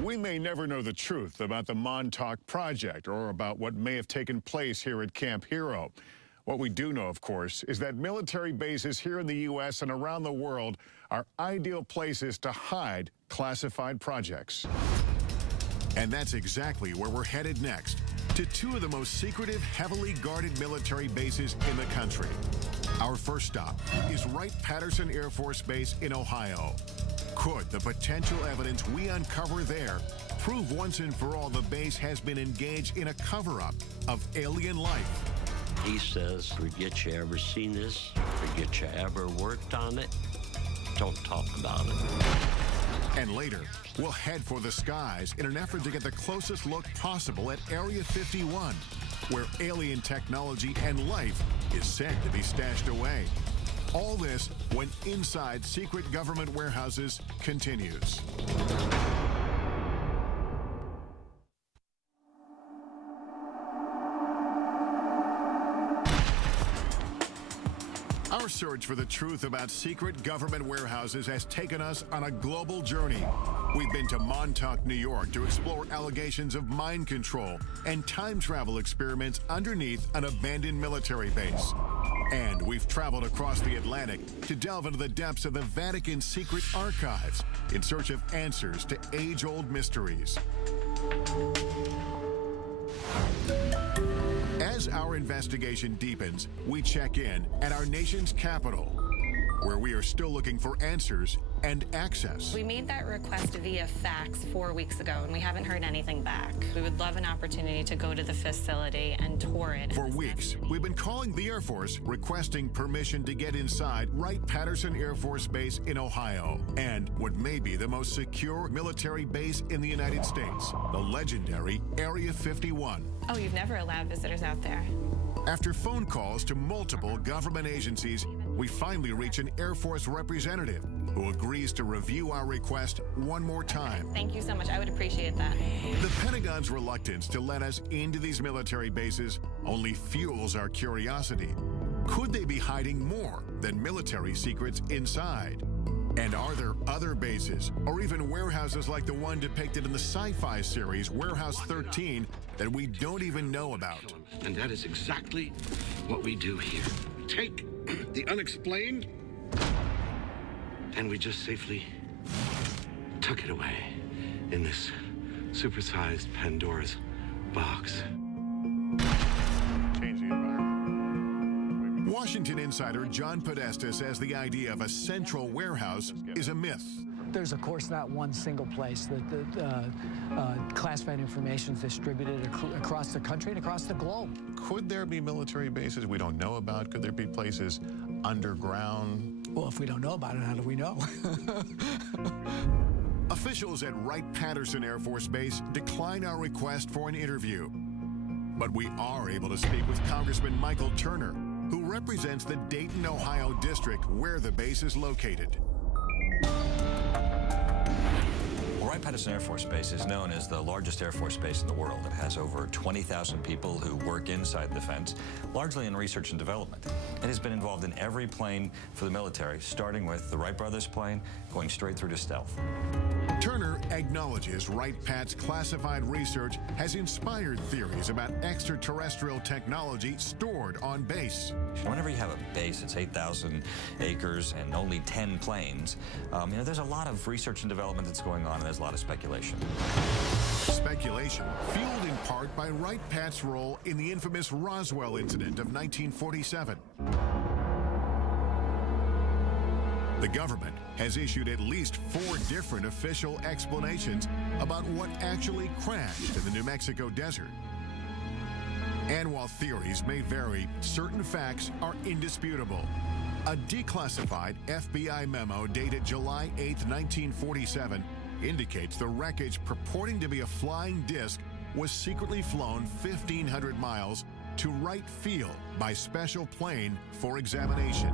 We may never know the truth about the Montauk Project or about what may have taken place here at Camp Hero. What we do know, of course, is that military bases here in the U.S. and around the world are ideal places to hide classified projects. And that's exactly where we're headed next, to 2 of the most secretive, heavily guarded military bases in the country. Our first stop is Wright-Patterson Air Force Base in Ohio. Could the potential evidence we uncover there prove once and for all the base has been engaged in a cover-up of alien life? He says, forget you ever seen this, forget you ever worked on it, don't talk about it. And later, we'll head for the skies in an effort to get the closest look possible at Area 51, where alien technology and life is said to be stashed away. All this when Inside Secret Government Warehouses continues. Our search for the truth about secret government warehouses has taken us on a global journey. We've been to Montauk, New York to explore allegations of mind control and time travel experiments underneath an abandoned military base. And we've traveled across the Atlantic to delve into the depths of the Vatican's secret archives in search of answers to age-old mysteries. As our investigation deepens, we check in at our nation's capital, where we are still looking for answers and access. We made that request via fax 4 weeks ago, and we haven't heard anything back. We would love an opportunity to go to the facility and tour it. For weeks, we've been calling the Air Force requesting permission to get inside Wright-Patterson Air Force Base in Ohio, and what may be the most secure military base in the United States, the legendary Area 51. Oh, you've never allowed visitors out there? After phone calls to multiple government agencies, we finally reach an Air Force representative who agrees to review our request one more time. Thank you so much. I would appreciate that. The Pentagon's reluctance to let us into these military bases only fuels our curiosity. Could they be hiding more than military secrets inside? And are there other bases, or even warehouses like the one depicted in the sci-fi series Warehouse 13 that we don't even know about? And that is exactly what we do here. Take the unexplained, and we just safely tuck it away in this supersized Pandora's box. Change the environment. Washington insider John Podesta says the idea of a central warehouse is a myth. There's, of course, not one single place that classified information is distributed across the country and across the globe. Could there be military bases we don't know about? Could there be places underground? Well, if we don't know about it, how do we know? Officials at Wright-Patterson Air Force Base declined our request for an interview. But we are able to speak with Congressman Michael Turner, who represents the Dayton, Ohio district where the base is located. Wright-Patterson Air Force Base is known as the largest Air Force base in the world. It has over 20,000 people who work inside the fence, largely in research and development. It has been involved in every plane for the military, starting with the Wright brothers plane, going straight through to stealth. Turner acknowledges Wright-Pat's classified research has inspired theories about extraterrestrial technology stored on base. Whenever you have a base, it's 8,000 acres and only 10 planes. There's a lot of research and development that's going on, and there's a lot of speculation. Speculation fueled in part by Wright-Pat's role in the infamous Roswell incident of 1947. The government has issued at least 4 different official explanations about what actually crashed in the New Mexico desert. And while theories may vary, certain facts are indisputable. A declassified FBI memo dated July 8, 1947, indicates the wreckage purporting to be a flying disc was secretly flown 1,500 miles to Wright Field by special plane for examination.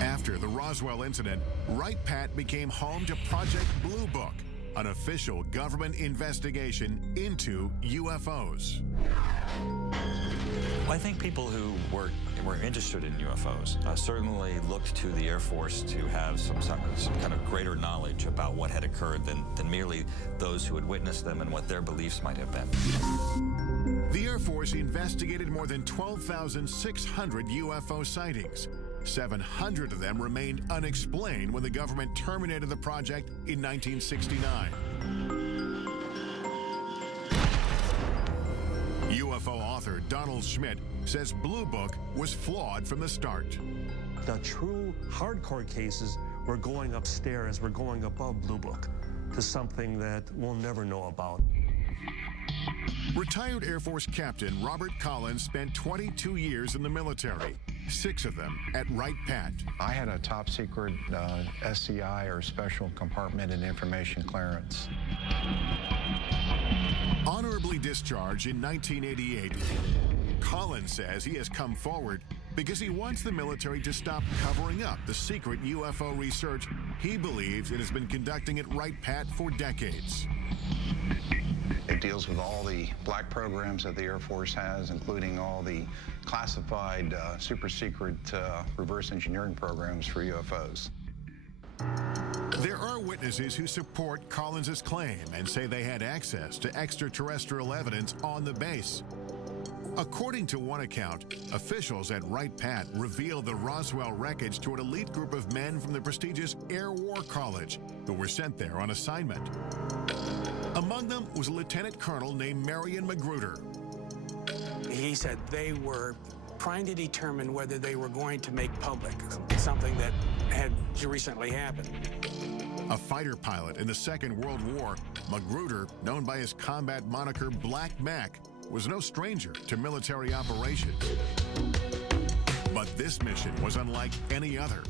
After the Roswell incident, Wright-Pat became home to Project Blue Book, an official government investigation into UFOs. I think people who were interested in UFOs certainly looked to the Air Force to have some kind of greater knowledge about what had occurred than merely those who had witnessed them and what their beliefs might have been. The Air Force investigated more than 12,600 UFO sightings. 700 of them remained unexplained when the government terminated the project in 1969. UFO author Donald Schmitt says Blue Book was flawed from the start. The true hardcore cases were going upstairs, we're going above Blue Book to something that we'll never know about. Retired Air Force Captain Robert Collins spent 22 years in the military, 6 of them at Wright-Pat. I had a top secret SCI, or Special Compartment and Information Clearance. Honorably discharged in 1988, Collins says he has come forward because he wants the military to stop covering up the secret UFO research he believes it has been conducting at Wright-Pat for decades. It deals with all the black programs that the Air Force has, including all the classified super secret reverse engineering programs for UFOs. There are witnesses who support Collins's claim and say they had access to extraterrestrial evidence on the base. According to one account, officials at Wright-Patt revealed the Roswell wreckage to an elite group of men from the prestigious Air War College who were sent there on assignment. Among them was a lieutenant colonel named Marion Magruder. He said they were trying to determine whether they were going to make public something that had recently happened. A fighter pilot in the Second World War, Magruder, known by his combat moniker Black Mac, was no stranger to military operations. But this mission was unlike any other.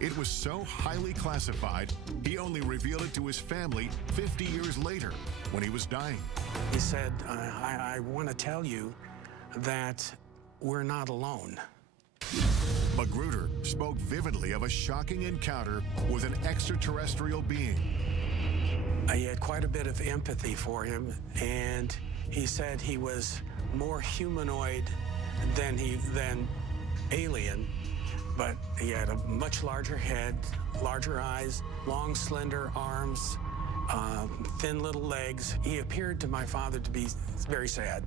It was so highly classified, he only revealed it to his family 50 years later when he was dying. He said, I want to tell you that we're not alone. Magruder spoke vividly of a shocking encounter with an extraterrestrial being. He had quite a bit of empathy for him, and he said he was more humanoid than alien, but he had a much larger head, larger eyes, long, slender arms, thin little legs. He appeared to my father to be very sad.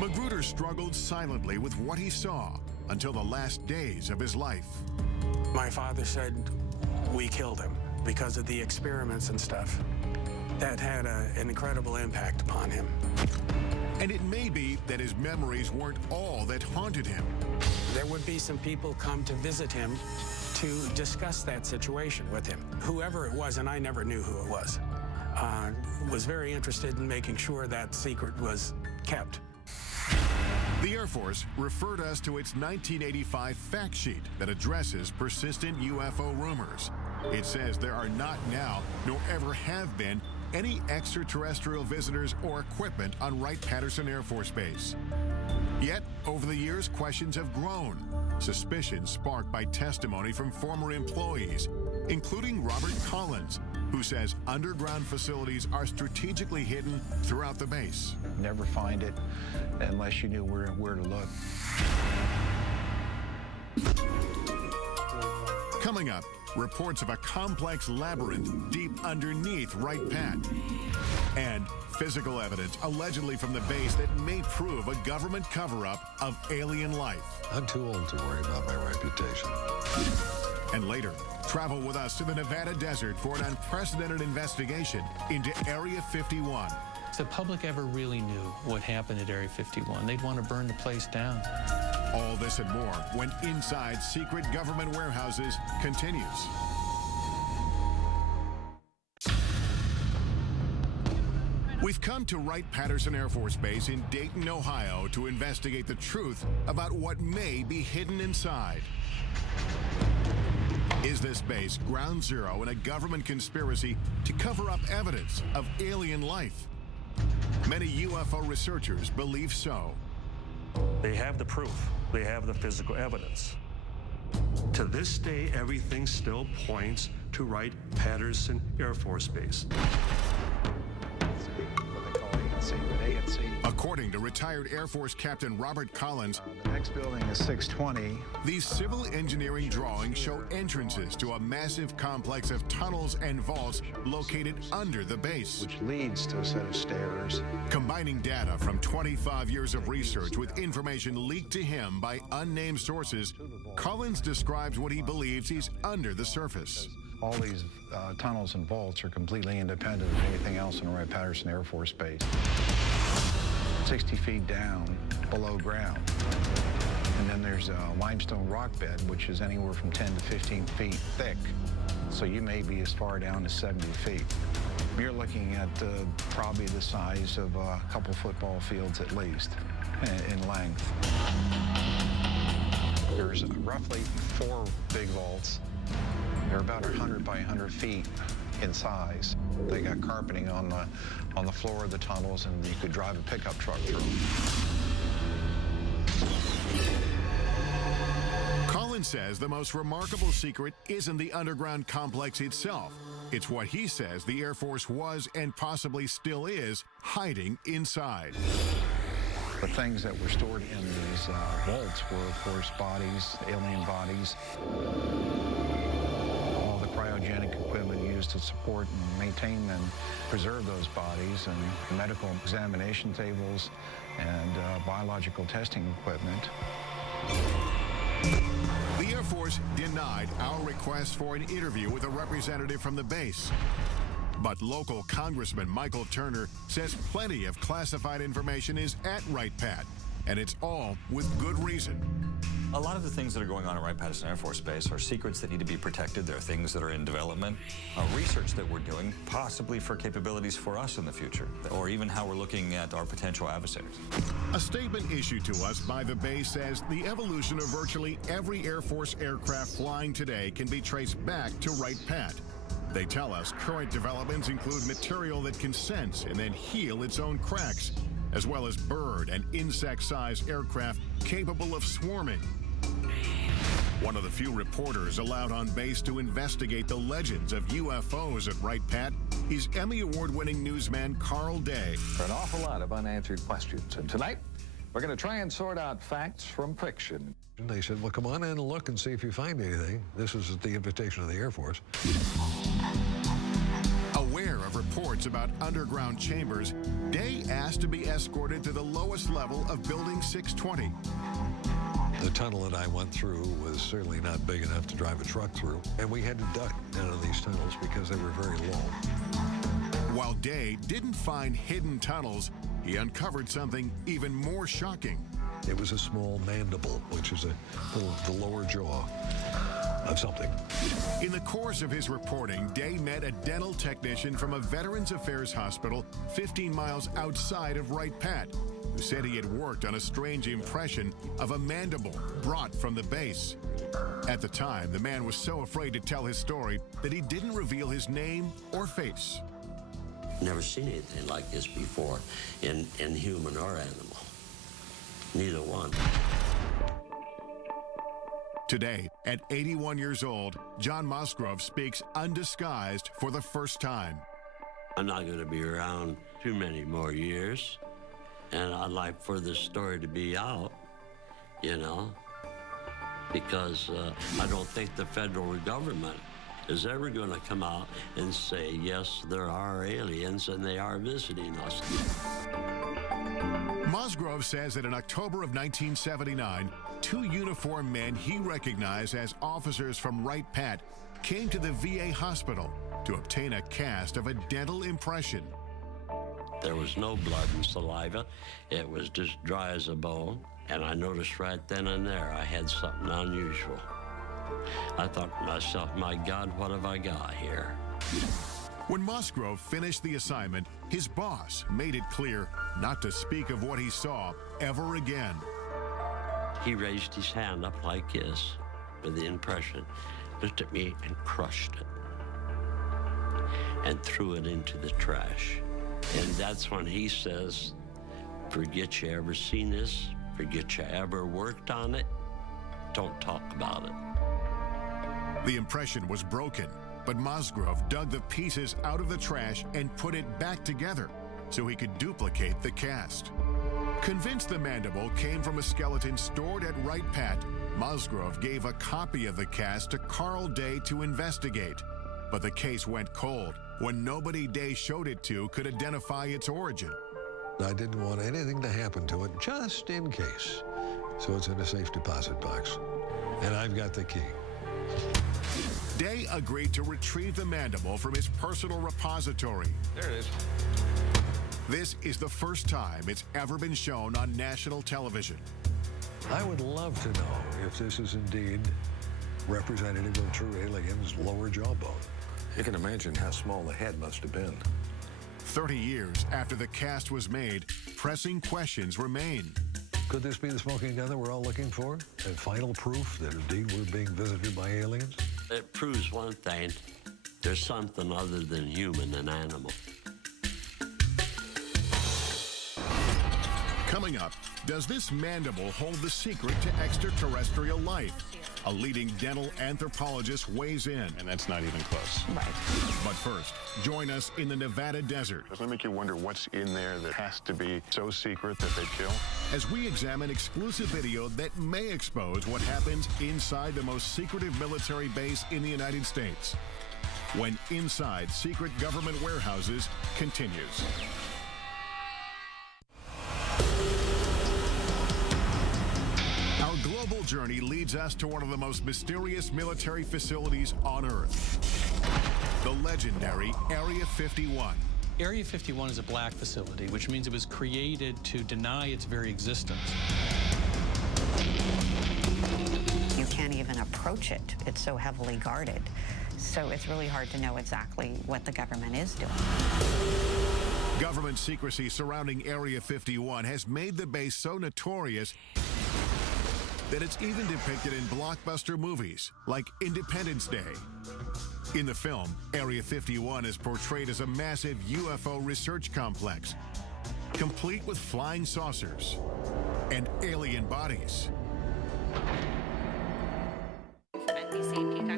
Magruder struggled silently with what he saw until the last days of his life. My father said we killed him because of the experiments and stuff. That had an incredible impact upon him. And it may be that his memories weren't all that haunted him. There would be some people come to visit him to discuss that situation with him. Whoever it was, and I never knew who it was very interested in making sure that secret was kept. The Air Force referred us to its 1985 fact sheet that addresses persistent UFO rumors. It says there are not now, nor ever have been, any extraterrestrial visitors or equipment on Wright-Patterson Air Force Base. Yet, over the years, questions have grown, suspicions sparked by testimony from former employees, including Robert Collins, who says underground facilities are strategically hidden throughout the base. Never find it unless you knew where to look. Coming up, reports of a complex labyrinth deep underneath Wright-Patt. And physical evidence allegedly from the base that may prove a government cover-up of alien life. I'm too old to worry about my reputation. And later, travel with us to the Nevada desert for an unprecedented investigation into Area 51. If the public ever really knew what happened at Area 51, they'd want to burn the place down. All this and more when Inside Secret Government Warehouses continues. We've come to Wright-Patterson Air Force Base in Dayton, Ohio to investigate the truth about what may be hidden inside. Is this base ground zero in a government conspiracy to cover up evidence of alien life? Many UFO researchers believe so. They have the proof. They have the physical evidence. To this day, everything still points to Wright-Patterson Air Force Base. According to retired Air Force Captain Robert Collins, the next building is 620. These civil engineering drawings show entrances to a massive complex of tunnels and vaults located under the base, which leads to a set of stairs. Combining data from 25 years of research with information leaked to him by unnamed sources, Collins describes what he believes is under the surface. All these tunnels and vaults are completely independent of anything else in Wright-Patterson Air Force Base. 60 feet down below ground. And then there's a limestone rock bed, which is anywhere from 10 to 15 feet thick. So you may be as far down as 70 feet. You're looking at probably the size of a couple football fields at least in length. There's roughly 4 big vaults. They're about 100 by 100 feet in size. They got carpeting on the floor of the tunnels, and you could drive a pickup truck through them. Collins says the most remarkable secret isn't the underground complex itself. It's what he says the Air Force was and possibly still is hiding inside. The things that were stored in these vaults were, of course, bodies, alien bodies, all the cryogenic equipment used used to support and maintain and preserve those bodies, and medical examination tables and biological testing equipment. The Air Force denied our request for an interview with a representative from the base. But local Congressman Michael Turner says plenty of classified information is at Wright-Patt, and it's all with good reason. A lot of the things that are going on at Wright-Patterson Air Force Base are secrets that need to be protected. There are things that are in development, research that we're doing, possibly for capabilities for us in the future, or even how we're looking at our potential adversaries. A statement issued to us by the base says the evolution of virtually every Air Force aircraft flying today can be traced back to Wright-Patt. They tell us current developments include material that can sense and then heal its own cracks, as well as bird and insect-sized aircraft capable of swarming. One of the few reporters allowed on base to investigate the legends of UFOs at Wright-Patt is Emmy Award-winning newsman Carl Day. An awful lot of unanswered questions. And tonight, we're going to try and sort out facts from fiction. And they said, well, come on in and look and see if you find anything. This is at the invitation of the Air Force. Aware of reports about underground chambers, Day asked to be escorted to the lowest level of Building 620. The tunnel that I went through was certainly not big enough to drive a truck through, and we had to duck down in these tunnels because they were very low. While Day didn't find hidden tunnels, he uncovered something even more shocking. It was a small mandible, which is the lower jaw of something. In the course of his reporting, Day met a dental technician from a Veterans Affairs hospital 15 miles outside of Wright-Patt, who said he had worked on a strange impression of a mandible brought from the base. At the time, the man was so afraid to tell his story that he didn't reveal his name or face. Never seen anything like this before in human or animal. Neither one. Today, at 81 years old, John Musgrove speaks undisguised for the first time. I'm not going to be around too many more years, and I'd like for this story to be out, you know, because I don't think the federal government is ever going to come out and say, yes, there are aliens and they are visiting us. Musgrove says that in October of 1979, two uniformed men he recognized as officers from Wright-Patt came to the VA hospital to obtain a cast of a dental impression. There was no blood and saliva. It was just dry as a bone. And I noticed right then and there I had something unusual. I thought to myself, my God, what have I got here? When Musgrove finished the assignment, his boss made it clear not to speak of what he saw ever again. He raised his hand up like this with the impression, looked at me and crushed it and threw it into the trash. And that's when he says, forget you ever seen this, forget you ever worked on it, don't talk about it. The impression was broken, but Musgrove dug the pieces out of the trash and put it back together so he could duplicate the cast. Convinced the mandible came from a skeleton stored at Wright-Patt, Musgrove gave a copy of the cast to Carl Day to investigate. But the case went cold when nobody Day showed it to could identify its origin. I didn't want anything to happen to it, just in case. So it's in a safe deposit box. And I've got the key. Day agreed to retrieve the mandible from his personal repository. There it is. This is the first time it's ever been shown on national television. I would love to know if this is indeed representative of true aliens' lower jawbone. You can imagine how small the head must have been. 30 years after the cast was made, pressing questions remain. Could this be the smoking gun that we're all looking for? And final proof that indeed we're being visited by aliens? It proves one thing, there's something other than human and animal. Coming up, does this mandible hold the secret to extraterrestrial life? A leading dental anthropologist weighs in. And that's not even close. Right. But first, join us in the Nevada desert. Doesn't it make you wonder what's in there that has to be so secret that they kill? As we examine exclusive video that may expose what happens inside the most secretive military base in the United States. when Inside Secret Government Warehouses continues. Our global journey leads us to one of the most mysterious military facilities on Earth, the legendary Area 51. Area 51 is a black facility, which means it was created to deny its very existence. You can't even approach it. It's so heavily guarded. So it's really hard to know exactly what the government is doing. Government secrecy surrounding Area 51 has made the base so notorious that it's even depicted in blockbuster movies like Independence Day. In the film, Area 51 is portrayed as a massive UFO research complex, complete with flying saucers and alien bodies.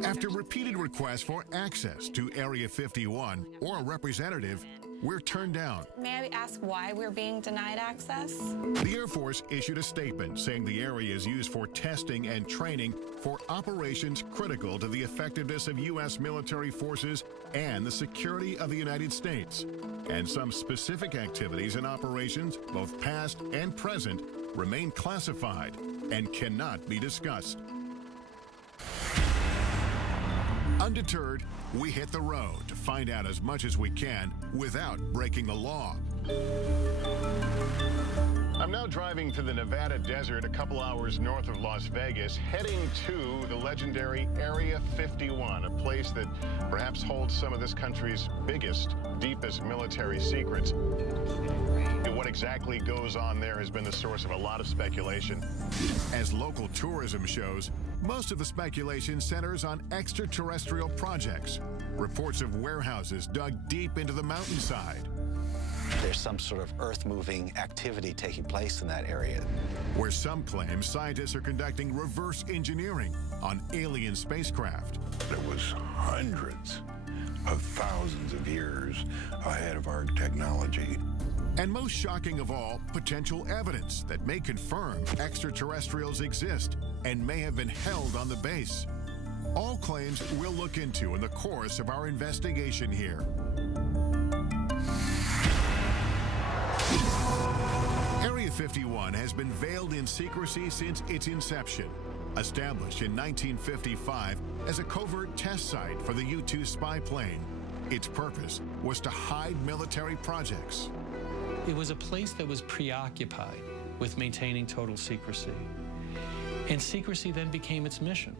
After repeated requests for access to Area 51 or a representative, we're turned down. May I ask why we're being denied access? The Air Force issued a statement saying the area is used for testing and training for operations critical to the effectiveness of U.S. military forces and the security of the United States. And some specific activities and operations, both past and present, remain classified and cannot be discussed. Undeterred, we hit the road to find out as much as we can without breaking the law. I'm now driving through the Nevada desert a couple hours north of Las Vegas, heading to the legendary Area 51, a place that perhaps holds some of this country's biggest, deepest military secrets. And what exactly goes on there has been the source of a lot of speculation. As local tourism shows, most of the speculation centers on extraterrestrial projects, reports of warehouses dug deep into the mountainside. There's some sort of earth-moving activity taking place in that area. Where some claim scientists are conducting reverse engineering on alien spacecraft. It was hundreds of thousands of years ahead of our technology. And most shocking of all, potential evidence that may confirm extraterrestrials exist and may have been held on the base. All claims we'll look into in the course of our investigation here. Area 51 has been veiled in secrecy since its inception. Established in 1955 as a covert test site for the U-2 spy plane, its purpose was to hide military projects. It was a place that was preoccupied with maintaining total secrecy. And secrecy then became its mission.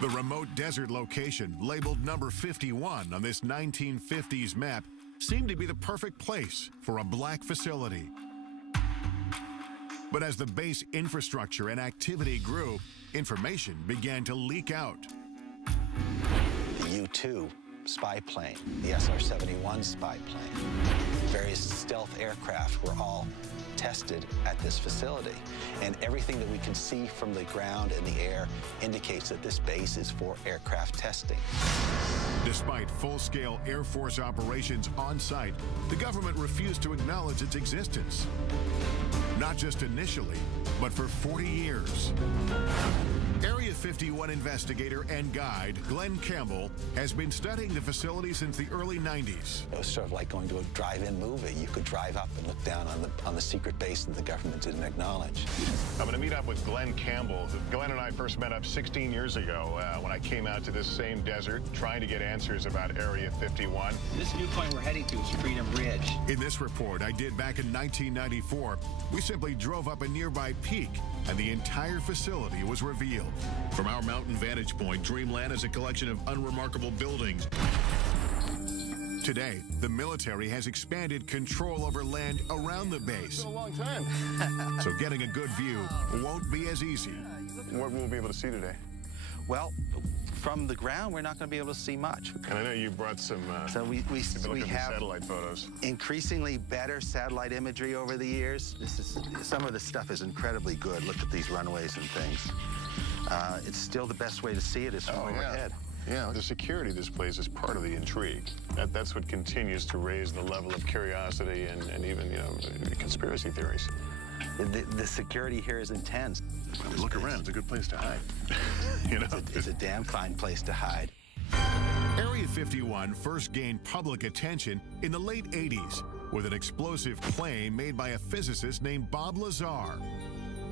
The remote desert location, labeled number 51 on this 1950s map, seemed to be the perfect place for a black facility. But as the base infrastructure and activity grew, information began to leak out. The U-2 spy plane, the SR-71 spy plane, various stealth aircraft were all tested at this facility. And everything that we can see from the ground and the air indicates that this base is for aircraft testing. Despite full-scale Air Force operations on site, the government refused to acknowledge its existence. Not just initially, but for 40 years. Area 51 investigator and guide Glenn Campbell has been studying the facility since the early 90s. It was sort of like going to a drive-in movie. You could drive up and look down on the secret base that the government didn't acknowledge. I'm going to meet up with Glenn Campbell. Glenn and I first met up 16 years ago when I came out to this same desert trying to get answers about Area 51. This new point we're heading to is Freedom Ridge. In this report I did back in 1994, we simply drove up a nearby peak and the entire facility was revealed. From our mountain vantage point, Dreamland is a collection of unremarkable buildings. Today, the military has expanded control over land around the base. It's been a long time. So getting a good view won't be as easy. What will we be able to see today? Well, from the ground, we're not going to be able to see much. And I know you brought some we have satellite photos. Increasingly better satellite imagery over the years. Some of this stuff is incredibly good. Look at these runways and things. It's still the best way to see it is from overhead. Yeah, the security of this place is part of the intrigue. That's what continues to raise the level of curiosity and even, conspiracy theories. The security here is intense. Look around. It's a good place to hide. You know, it's a damn fine place to hide. Area 51 first gained public attention in the late 80s with an explosive claim made by a physicist named Bob Lazar.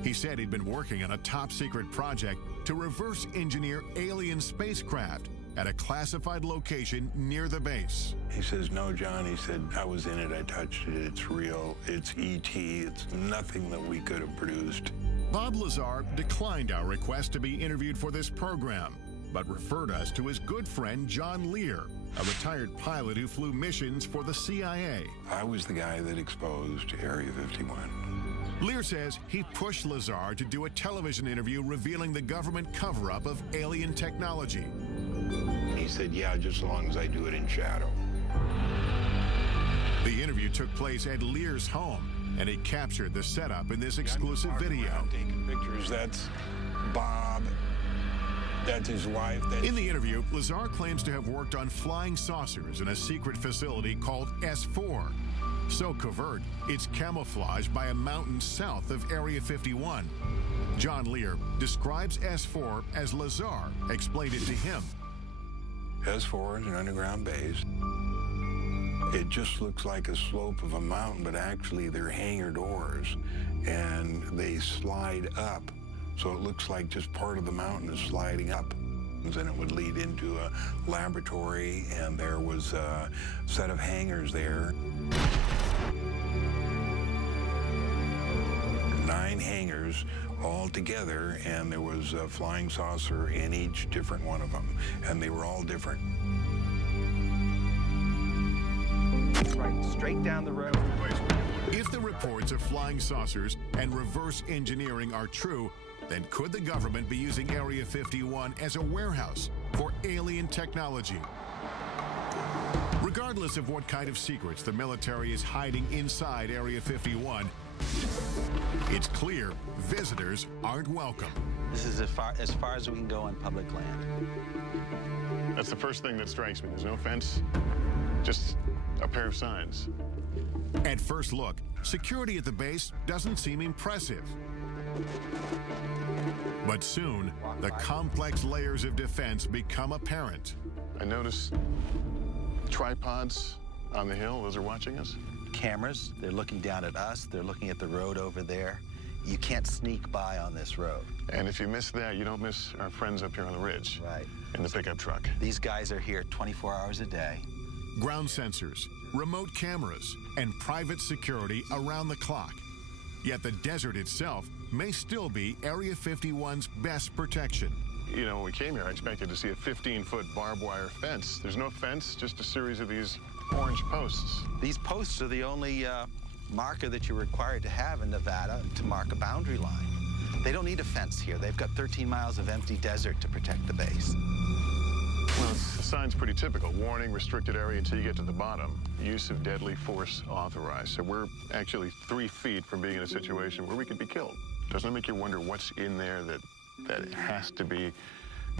He said he'd been working on a top-secret project to reverse engineer alien spacecraft at a classified location near the base. He says, no, John. He said, I was in it. I touched it. It's real. It's E.T. It's nothing that we could have produced. Bob Lazar declined our request to be interviewed for this program, but referred us to his good friend John Lear, a retired pilot who flew missions for the CIA. I was the guy that exposed Area 51. Lear says he pushed Lazar to do a television interview revealing the government cover-up of alien technology. He said, yeah, just as long as I do it in shadow. The interview took place at Lear's home, and he captured the setup in this exclusive video. Taking pictures. That's Bob. That's his wife. In the interview, Lazar claims to have worked on flying saucers in a secret facility called S4. So covert, it's camouflaged by a mountain south of Area 51. John Lear describes S4 as Lazar explained it to him. S4 is an underground base. It just looks like a slope of a mountain, but actually they're hangar doors, and they slide up. So it looks like just part of the mountain is sliding up. And it would lead into a laboratory, and there was a set of hangars there. 9 hangars all together, and there was a flying saucer in each different one of them, and they were all different. Right, straight down the road. If the reports of flying saucers and reverse engineering are true, then could the government be using Area 51 as a warehouse for alien technology? Regardless of what kind of secrets the military is hiding inside Area 51, it's clear visitors aren't welcome. This is as far as we can go on public land. That's the first thing that strikes me. There's no fence, just a pair of signs. At first look, security at the base doesn't seem impressive. But soon, the complex layers of defense become apparent. I noticed tripods on the hill. Those are watching us. Cameras, they're looking down at us. They're looking at the road over there. You can't sneak by on this road. And if you miss that, you don't miss our friends up here on the ridge. Right. In the pickup truck. These guys are here 24 hours a day. Ground sensors, remote cameras, and private security around the clock. Yet the desert itself may still be Area 51's best protection. You know, when we came here, I expected to see a 15-foot barbed wire fence. There's no fence, just a series of these orange posts. These posts are the only marker that you're required to have in Nevada to mark a boundary line. They don't need a fence here. They've got 13 miles of empty desert to protect the base. Well, the sign's pretty typical. Warning, restricted area until you get to the bottom. Use of deadly force authorized. So we're actually 3 feet from being in a situation where we could be killed. Doesn't it make you wonder what's in there that it has to be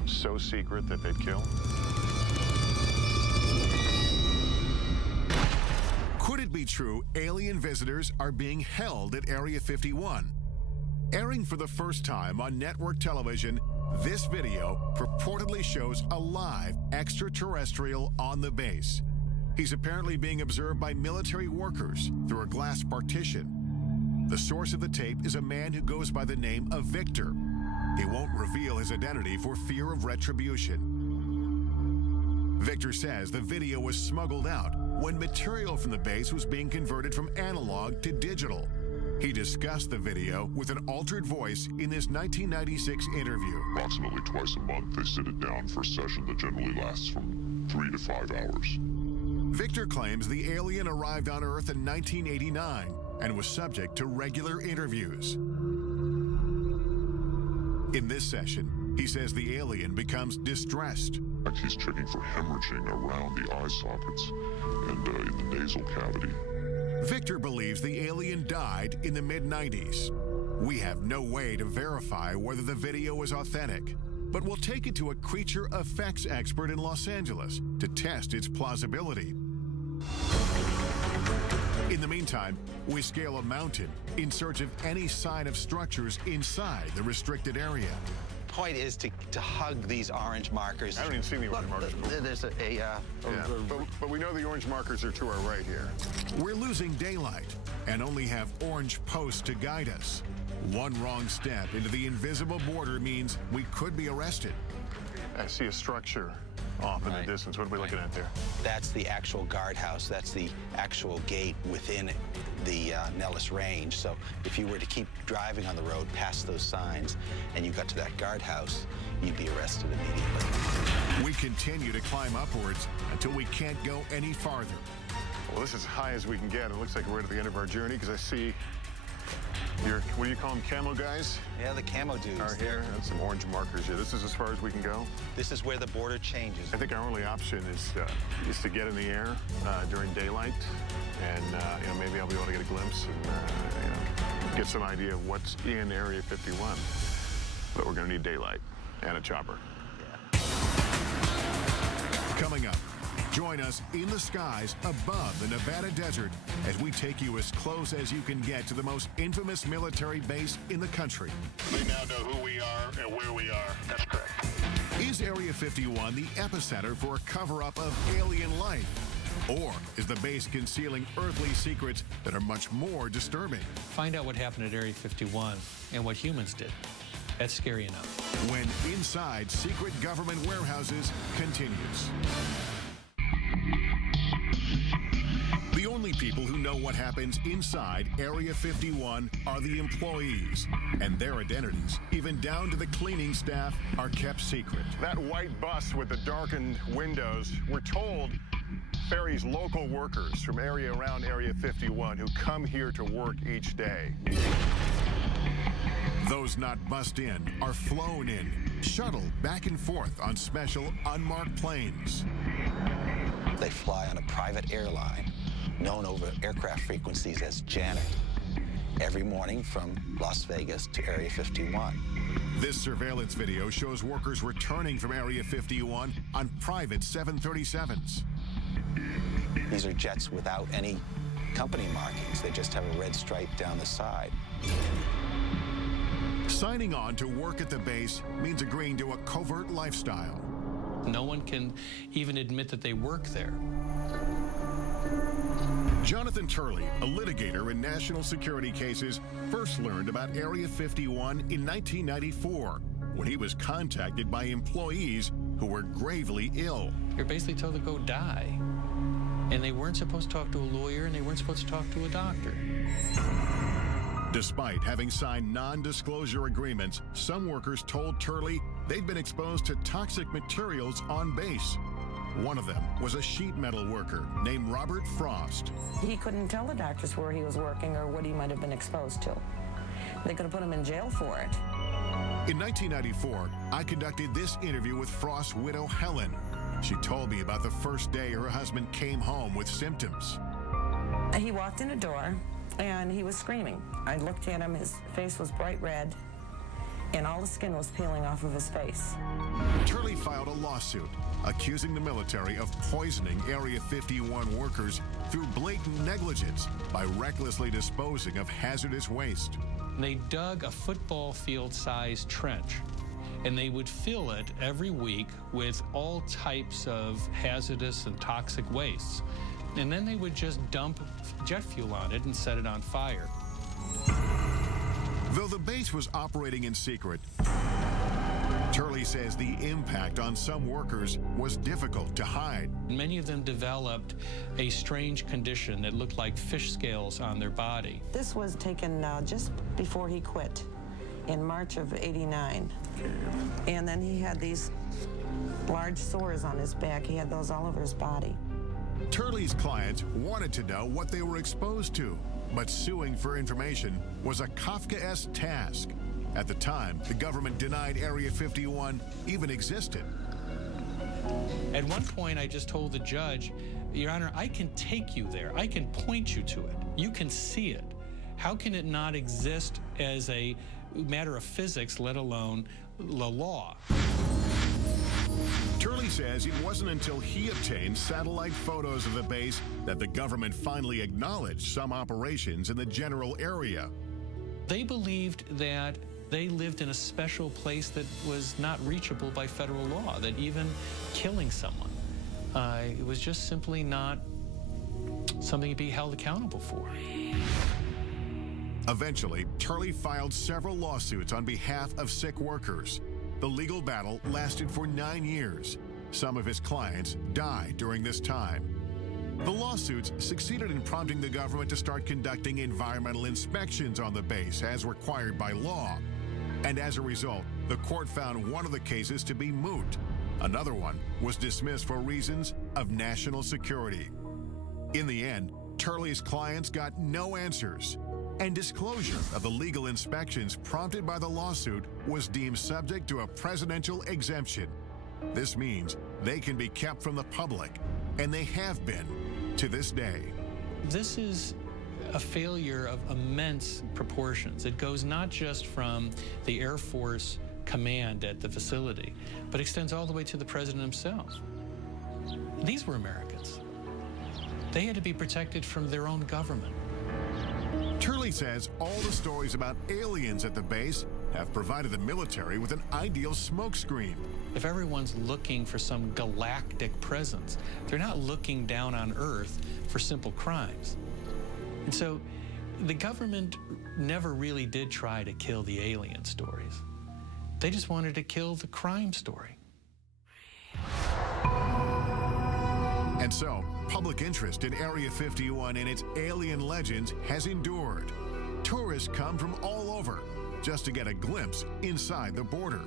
so secret that they'd kill? Could it be true alien visitors are being held at Area 51? Airing for the first time on network television, this video purportedly shows a live extraterrestrial on the base. He's apparently being observed by military workers through a glass partition. The source of the tape is a man who goes by the name of Victor. He won't reveal his identity for fear of retribution. Victor says the video was smuggled out when material from the base was being converted from analog to digital. He discussed the video with an altered voice in this 1996 interview. Approximately twice a month, they sit it down for a session that generally lasts from 3 to 5 hours. Victor claims the alien arrived on Earth in 1989 and was subject to regular interviews. In this session, he says the alien becomes distressed. He's checking for hemorrhaging around the eye sockets and in the nasal cavity. Victor believes the alien died in the mid-90s. We have no way to verify whether the video is authentic, but we'll take it to a creature effects expert in Los Angeles to test its plausibility. In the meantime, meantime, we scale a mountain in search of any sign of structures inside the restricted area. Point is to hug these orange markers. I haven't even seen the orange markers. There's but we know the orange markers are to our right here. We're losing daylight and only have orange posts to guide us. One wrong step into the invisible border means we could be arrested. I see a structure off in the distance. What are we looking at there? That's the actual guardhouse. That's the actual gate within the Nellis Range. So if you were to keep driving on the road past those signs and you got to that guardhouse, you'd be arrested immediately. We continue to climb upwards until we can't go any farther. Well, this is as high as we can get. It looks like we're at the end of our journey because I see what do you call them, camo guys? Yeah, the camo dudes. Are here. That's some orange markers here. This is as far as we can go. This is where the border changes. I think our only option is to get in the air during daylight, and maybe I'll be able to get a glimpse and get some idea of what's in Area 51. But we're going to need daylight and a chopper. Yeah. Coming up, join us in the skies above the Nevada desert as we take you as close as you can get to the most infamous military base in the country. They now know who we are and where we are. That's correct. Is Area 51 the epicenter for a cover-up of alien life? Or is the base concealing earthly secrets that are much more disturbing? Find out what happened at Area 51 and what humans did. That's scary enough. When Inside Secret Government Warehouses continues. The only people who know what happens inside Area 51 are the employees, and their identities, even down to the cleaning staff, are kept secret. That white bus with the darkened windows, we're told, ferries local workers from around Area 51 who come here to work each day. Those not bussed in are flown in, shuttled back and forth on special unmarked planes. They fly on a private airline known over aircraft frequencies as Janet every morning from Las Vegas to Area 51. This surveillance video shows workers returning from Area 51 on private 737s. These are jets without any company markings. They just have a red stripe down the side. Signing on to work at the base means agreeing to a covert lifestyle. No one can even admit that they work there. Jonathan Turley, a litigator in national security cases, first learned about Area 51 in 1994 when he was contacted by employees who were gravely ill. You're basically told to go die. And they weren't supposed to talk to a lawyer, and they weren't supposed to talk to a doctor. Despite having signed non-disclosure agreements, some workers told Turley they'd been exposed to toxic materials on base. One of them was a sheet metal worker named Robert Frost. He couldn't tell the doctors where he was working or what he might have been exposed to. They could have put him in jail for it. In 1994, I conducted this interview with Frost's widow, Helen. She told me about the first day her husband came home with symptoms. He walked in a door and he was screaming. I looked at him, his face was bright red, and all the skin was peeling off of his face. Turley filed a lawsuit accusing the military of poisoning Area 51 workers through blatant negligence by recklessly disposing of hazardous waste. They dug a football field-sized trench, and they would fill it every week with all types of hazardous and toxic wastes. And then they would just dump jet fuel on it and set it on fire. Though the base was operating in secret, Turley says the impact on some workers was difficult to hide. Many of them developed a strange condition that looked like fish scales on their body. This was taken just before he quit in March of '89. And then he had these large sores on his back. He had those all over his body. Turley's clients wanted to know what they were exposed to, but suing for information was a Kafkaesque task. At the time, the government denied Area 51 even existed. At one point, I just told the judge, Your Honor, I can take you there. I can point you to it. You can see it. How can it not exist as a matter of physics, let alone the law? Turley says it wasn't until he obtained satellite photos of the base that the government finally acknowledged some operations in the general area. They believed that they lived in a special place that was not reachable by federal law, that even killing someone, it was just simply not something to be held accountable for. Eventually, Turley filed several lawsuits on behalf of sick workers. The legal battle lasted for 9 years. Some of his clients died during this time. The lawsuits succeeded in prompting the government to start conducting environmental inspections on the base as required by law. And as a result, the court found one of the cases to be moot. Another one was dismissed for reasons of national security. In the end, Turley's clients got no answers, and disclosure of the legal inspections prompted by the lawsuit was deemed subject to a presidential exemption. This means they can be kept from the public, and they have been to this day. This is a failure of immense proportions. It goes not just from the Air Force command at the facility, but extends all the way to the president himself. These were Americans. They had to be protected from their own government. Turley says all the stories about aliens at the base have provided the military with an ideal smokescreen. If everyone's looking for some galactic presence, they're not looking down on Earth for simple crimes. And so the government never really did try to kill the alien stories. They just wanted to kill the crime story. And so, public interest in Area 51 and its alien legends has endured. Tourists come from all over just to get a glimpse inside the border.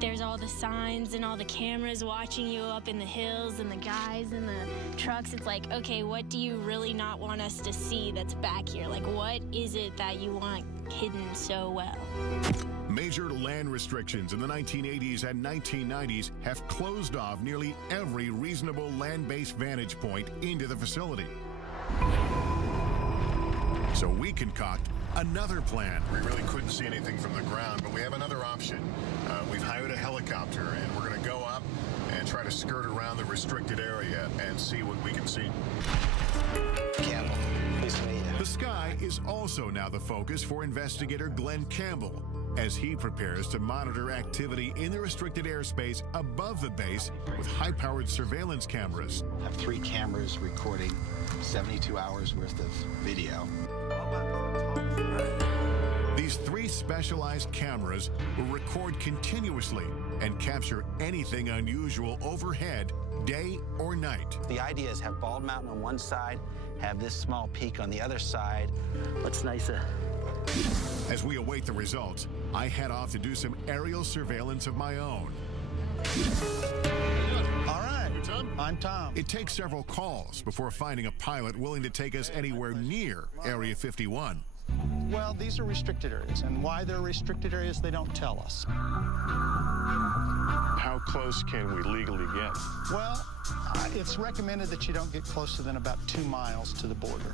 There's all the signs and all the cameras watching you up in the hills and the guys in the trucks. It's like, okay, what do you really not want us to see that's back here? Like, what is it that you want hidden so well? Major land restrictions in the 1980s and 1990s have closed off nearly every reasonable land-based vantage point into the facility. So we concoct another plan. We really couldn't see anything from the ground, but we have another option. We've hired a helicopter, and we're going to go up and try to skirt around the restricted area and see what we can see. Campbell, pleased to meet you. The sky is also now the focus for investigator Glenn Campbell, as he prepares to monitor activity in the restricted airspace above the base with high-powered surveillance cameras. I have 3 cameras recording 72 hours worth of video. These 3 specialized cameras will record continuously and capture anything unusual overhead, day or night. The idea is have Bald Mountain on one side, have this small peak on the other side. Looks nicer. As we await the results, I head off to do some aerial surveillance of my own. All right, I'm Tom. It takes several calls before finding a pilot willing to take us anywhere near Area 51. Well, these are restricted areas, and why they're restricted areas, they don't tell us. How close can we legally get? Well, it's recommended that you don't get closer than about 2 miles to the border.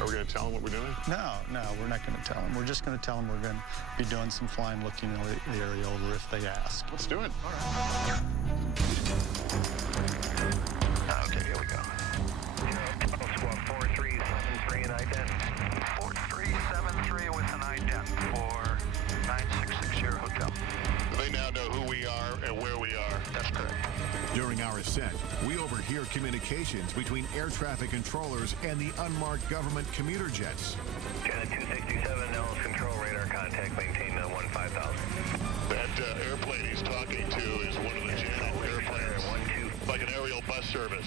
Are we going to tell them what we're doing? No, we're not going to tell them. We're just going to tell them we're going to be doing some flying, looking the area over if they ask. Let's do it. All right. Okay, here we go. Squad 4373 and ident. 4373 with an ident for 9660 Hotel. They now know who we are and where we are. That's correct. During our ascent, we overhear communications between air traffic controllers and the unmarked government commuter jets. Janet 267, Nellis control radar contact, maintain 15,000. That airplane he's talking to is one of the Janet airplanes, like an aerial bus service.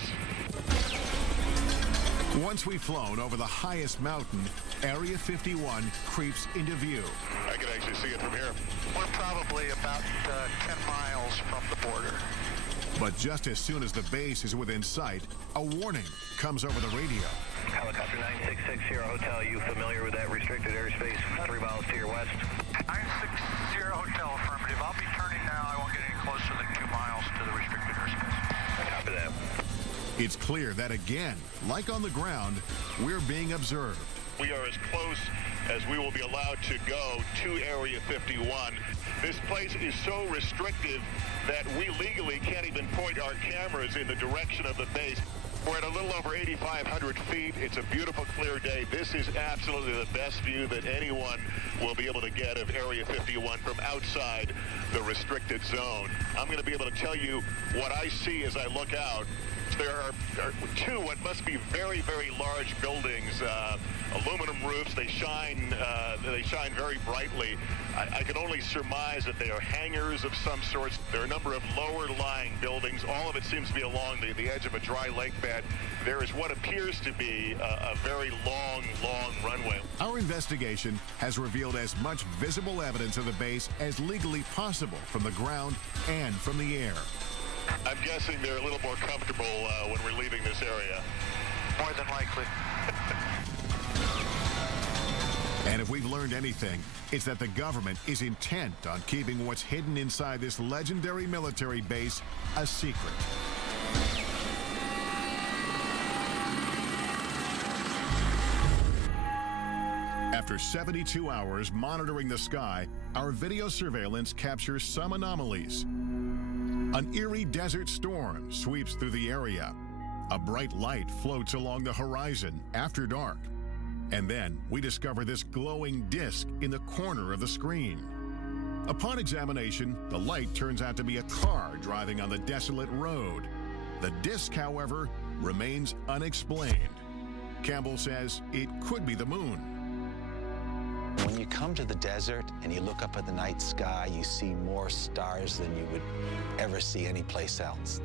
Once we've flown over the highest mountain, Area 51 creeps into view. I can actually see it from here. We're probably about 10 miles from the border. But just as soon as the base is within sight, a warning comes over the radio. Helicopter 9660 Hotel, you familiar with that restricted airspace 3 miles to your west? 960 Hotel, affirmative. I'll be turning now. I won't get any closer than 2 miles to the restricted airspace. Copy that. It's clear that again, like on the ground, we're being observed. We are as close as we will be allowed to go to Area 51. This place is so restrictive that we legally can't even point our cameras in the direction of the base. We're at a little over 8,500 feet. It's a beautiful, clear day. This is absolutely the best view that anyone will be able to get of Area 51 from outside the restricted zone. I'm going to be able to tell you what I see as I look out. There are two what must be very, very large buildings, aluminum roofs. They shine very brightly. I can only surmise that they are hangars of some sorts. There are a number of lower-lying buildings. All of it seems to be along the edge of a dry lake bed. There is what appears to be a very long runway. Our investigation has revealed as much visible evidence of the base as legally possible from the ground and from the air. I'm guessing they're a little more comfortable when we're leaving this area. More than likely. And if we've learned anything, it's that the government is intent on keeping what's hidden inside this legendary military base a secret. After 72 hours monitoring the sky, our video surveillance captures some anomalies. An eerie desert storm sweeps through the area. A bright light floats along the horizon after dark. And then we discover this glowing disc in the corner of the screen. Upon examination, the light turns out to be a car driving on the desolate road. The disc, however, remains unexplained. Campbell says it could be the moon. When you come to the desert and you look up at the night sky, you see more stars than you would ever see anyplace else.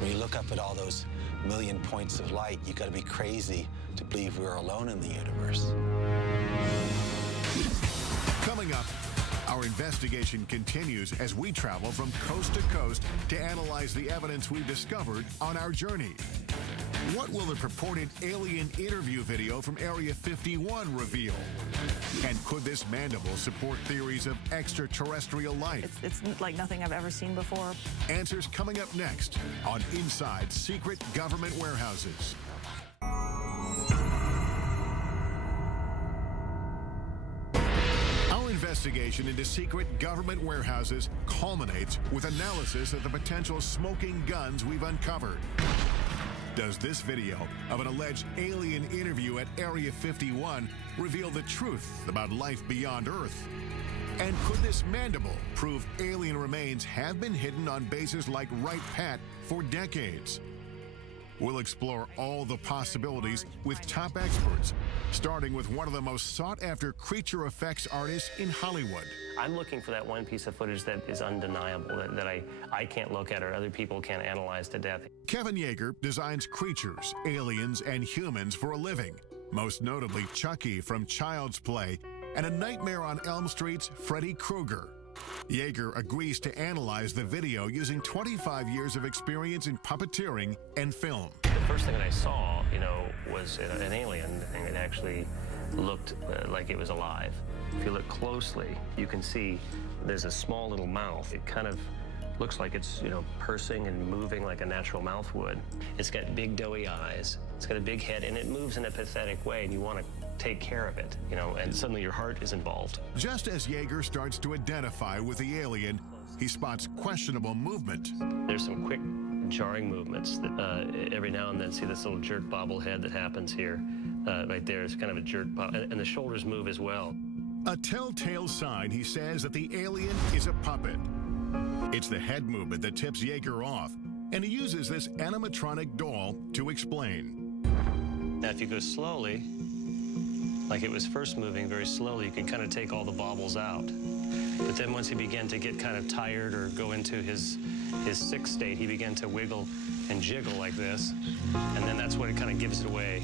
When you look up at all those million points of light, you got to be crazy to believe we're alone in the universe. Coming up, our investigation continues as we travel from coast to coast to analyze the evidence we've discovered on our journey. What will the purported alien interview video from Area 51 reveal? And could this mandible support theories of extraterrestrial life? It's like nothing I've ever seen before. Answers coming up next on Inside Secret Government Warehouses. Our investigation into secret government warehouses culminates with analysis of the potential smoking guns we've uncovered. Does this video of an alleged alien interview at Area 51 reveal the truth about life beyond Earth? And could this mandible prove alien remains have been hidden on bases like Wright-Patt for decades? We'll explore all the possibilities with top experts, starting with one of the most sought-after creature effects artists in Hollywood. I'm looking for that one piece of footage that is undeniable, that I can't look at or other people can't analyze to death. Kevin Yeager designs creatures, aliens, and humans for a living, most notably Chucky from Child's Play and A Nightmare on Elm Street's Freddy Krueger. Yeager agrees to analyze the video using 25 years of experience in puppeteering and film. The first thing that I saw, was an alien, and it actually looked like it was alive. If you look closely, you can see there's a small little mouth. It kind of looks like it's, pursing and moving like a natural mouth would. It's got big doughy eyes. It's got a big head, and it moves in a pathetic way, and you want to take care of it, and suddenly your heart is involved. Just as Yeager starts to identify with the alien, he spots questionable movement. There's some quick jarring movements that every now and then see this little jerk bobblehead that happens here. Right there is kind of a jerk bob, and the shoulders move as well. A telltale sign, he says, that the alien is a puppet. It's the head movement that tips Yeager off, and he uses this animatronic doll to explain. Now, if you go slowly, like it was first moving very slowly, you can kind of take all the bobbles out. But then once he began to get kind of tired or go into his sick state, he began to wiggle and jiggle like this, and then that's what it kind of gives it away.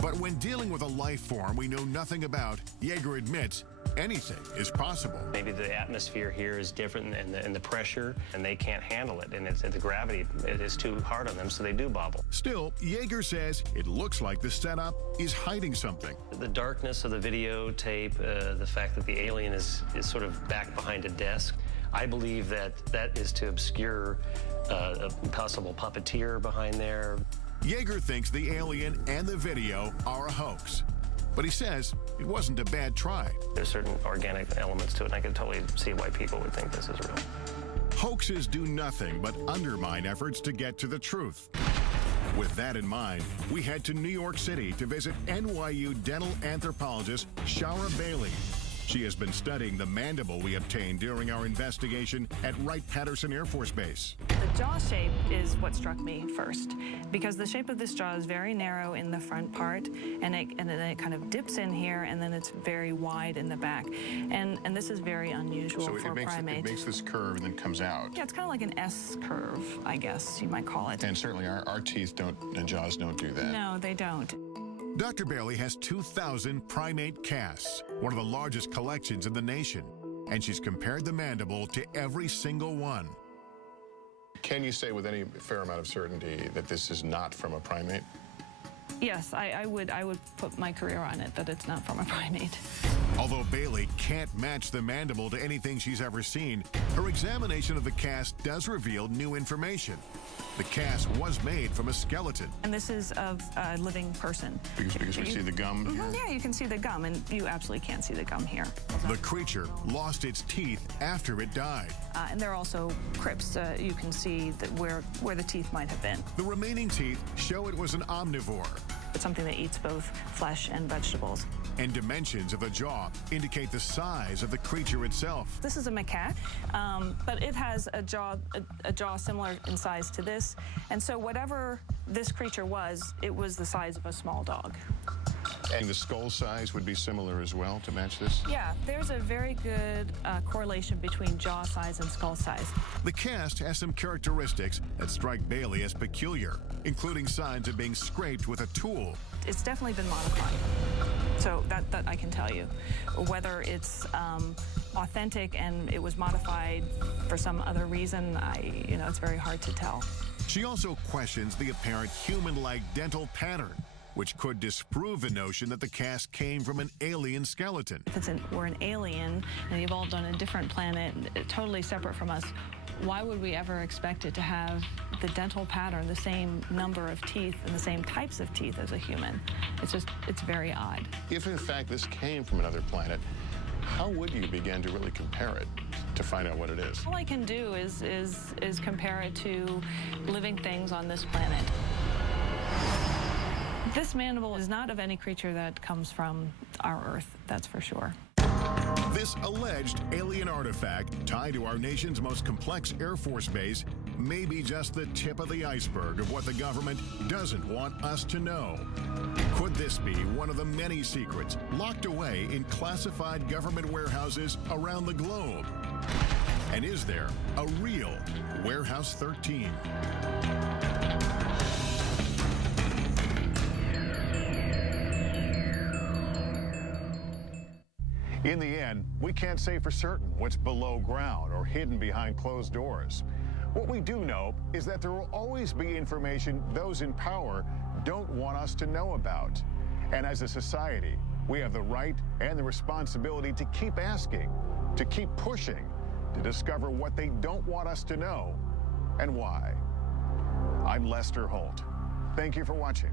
But when dealing with a life form we know nothing about, Yeager admits anything is possible. Maybe the atmosphere here is different and the pressure, and they can't handle it, and the gravity is too hard on them, so they do bobble. Still, Yeager says it looks like the setup is hiding something. The darkness of the videotape, the fact that the alien is sort of back behind a desk, I believe that is to obscure a possible puppeteer behind there. Yeager thinks the alien and the video are a hoax. But he says it wasn't a bad try. There's certain organic elements to it, and I can totally see why people would think this is real. Hoaxes do nothing but undermine efforts to get to the truth. With that in mind, we head to New York City to visit NYU dental anthropologist Shara Bailey. She has been studying the mandible we obtained during our investigation at Wright-Patterson Air Force Base. The jaw shape is what struck me first, because the shape of this jaw is very narrow in the front part, and then it kind of dips in here, and then it's very wide in the back. And this is very unusual for a primate. It makes this curve and then comes out. Yeah, it's kind of like an S curve, I guess you might call it. And certainly our teeth and jaws don't do that. No, they don't. Dr. Bailey has 2,000 primate casts, one of the largest collections in the nation, and she's compared the mandible to every single one. Can you say with any fair amount of certainty that this is not from a primate? Yes, I would put my career on it that it's not from a primate. Although Bailey can't match the mandible to anything she's ever seen, her examination of the cast does reveal new information. The cast was made from a skeleton. And this is of a living person. Because we see the gum here? Yeah, you can see the gum, and you absolutely can't see the gum here. The creature lost its teeth after it died. And there are also crypts. You can see that where the teeth might have been. The remaining teeth show it was an omnivore. It's something that eats both flesh and vegetables. And dimensions of the jaw indicate the size of the creature itself. This is a macaque, but it has a jaw similar in size to this. And so whatever this creature was, it was the size of a small dog. And the skull size would be similar as well to match this? Yeah, there's a very good correlation between jaw size and skull size. The cast has some characteristics that strike Bailey as peculiar, including signs of being scraped with a tool. It's definitely been modified. So that I can tell you. Whether it's authentic and it was modified for some other reason, it's very hard to tell. She also questions the apparent human-like dental pattern, which could disprove the notion that the cast came from an alien skeleton. If we're an alien and evolved on a different planet, totally separate from us, why would we ever expect it to have the dental pattern, the same number of teeth and the same types of teeth as a human? It's very odd. If in fact this came from another planet, how would you begin to really compare it to find out what it is? All I can do is compare it to living things on this planet. This mandible is not of any creature that comes from our Earth, that's for sure. This alleged alien artifact tied to our nation's most complex Air Force base may be just the tip of the iceberg of what the government doesn't want us to know. Could this be one of the many secrets locked away in classified government warehouses around the globe? And is there a real Warehouse 13? In the end, we can't say for certain what's below ground or hidden behind closed doors. What we do know is that there will always be information those in power don't want us to know about. And as a society, we have the right and the responsibility to keep asking, to keep pushing, to discover what they don't want us to know and why. I'm Lester Holt. Thank you for watching.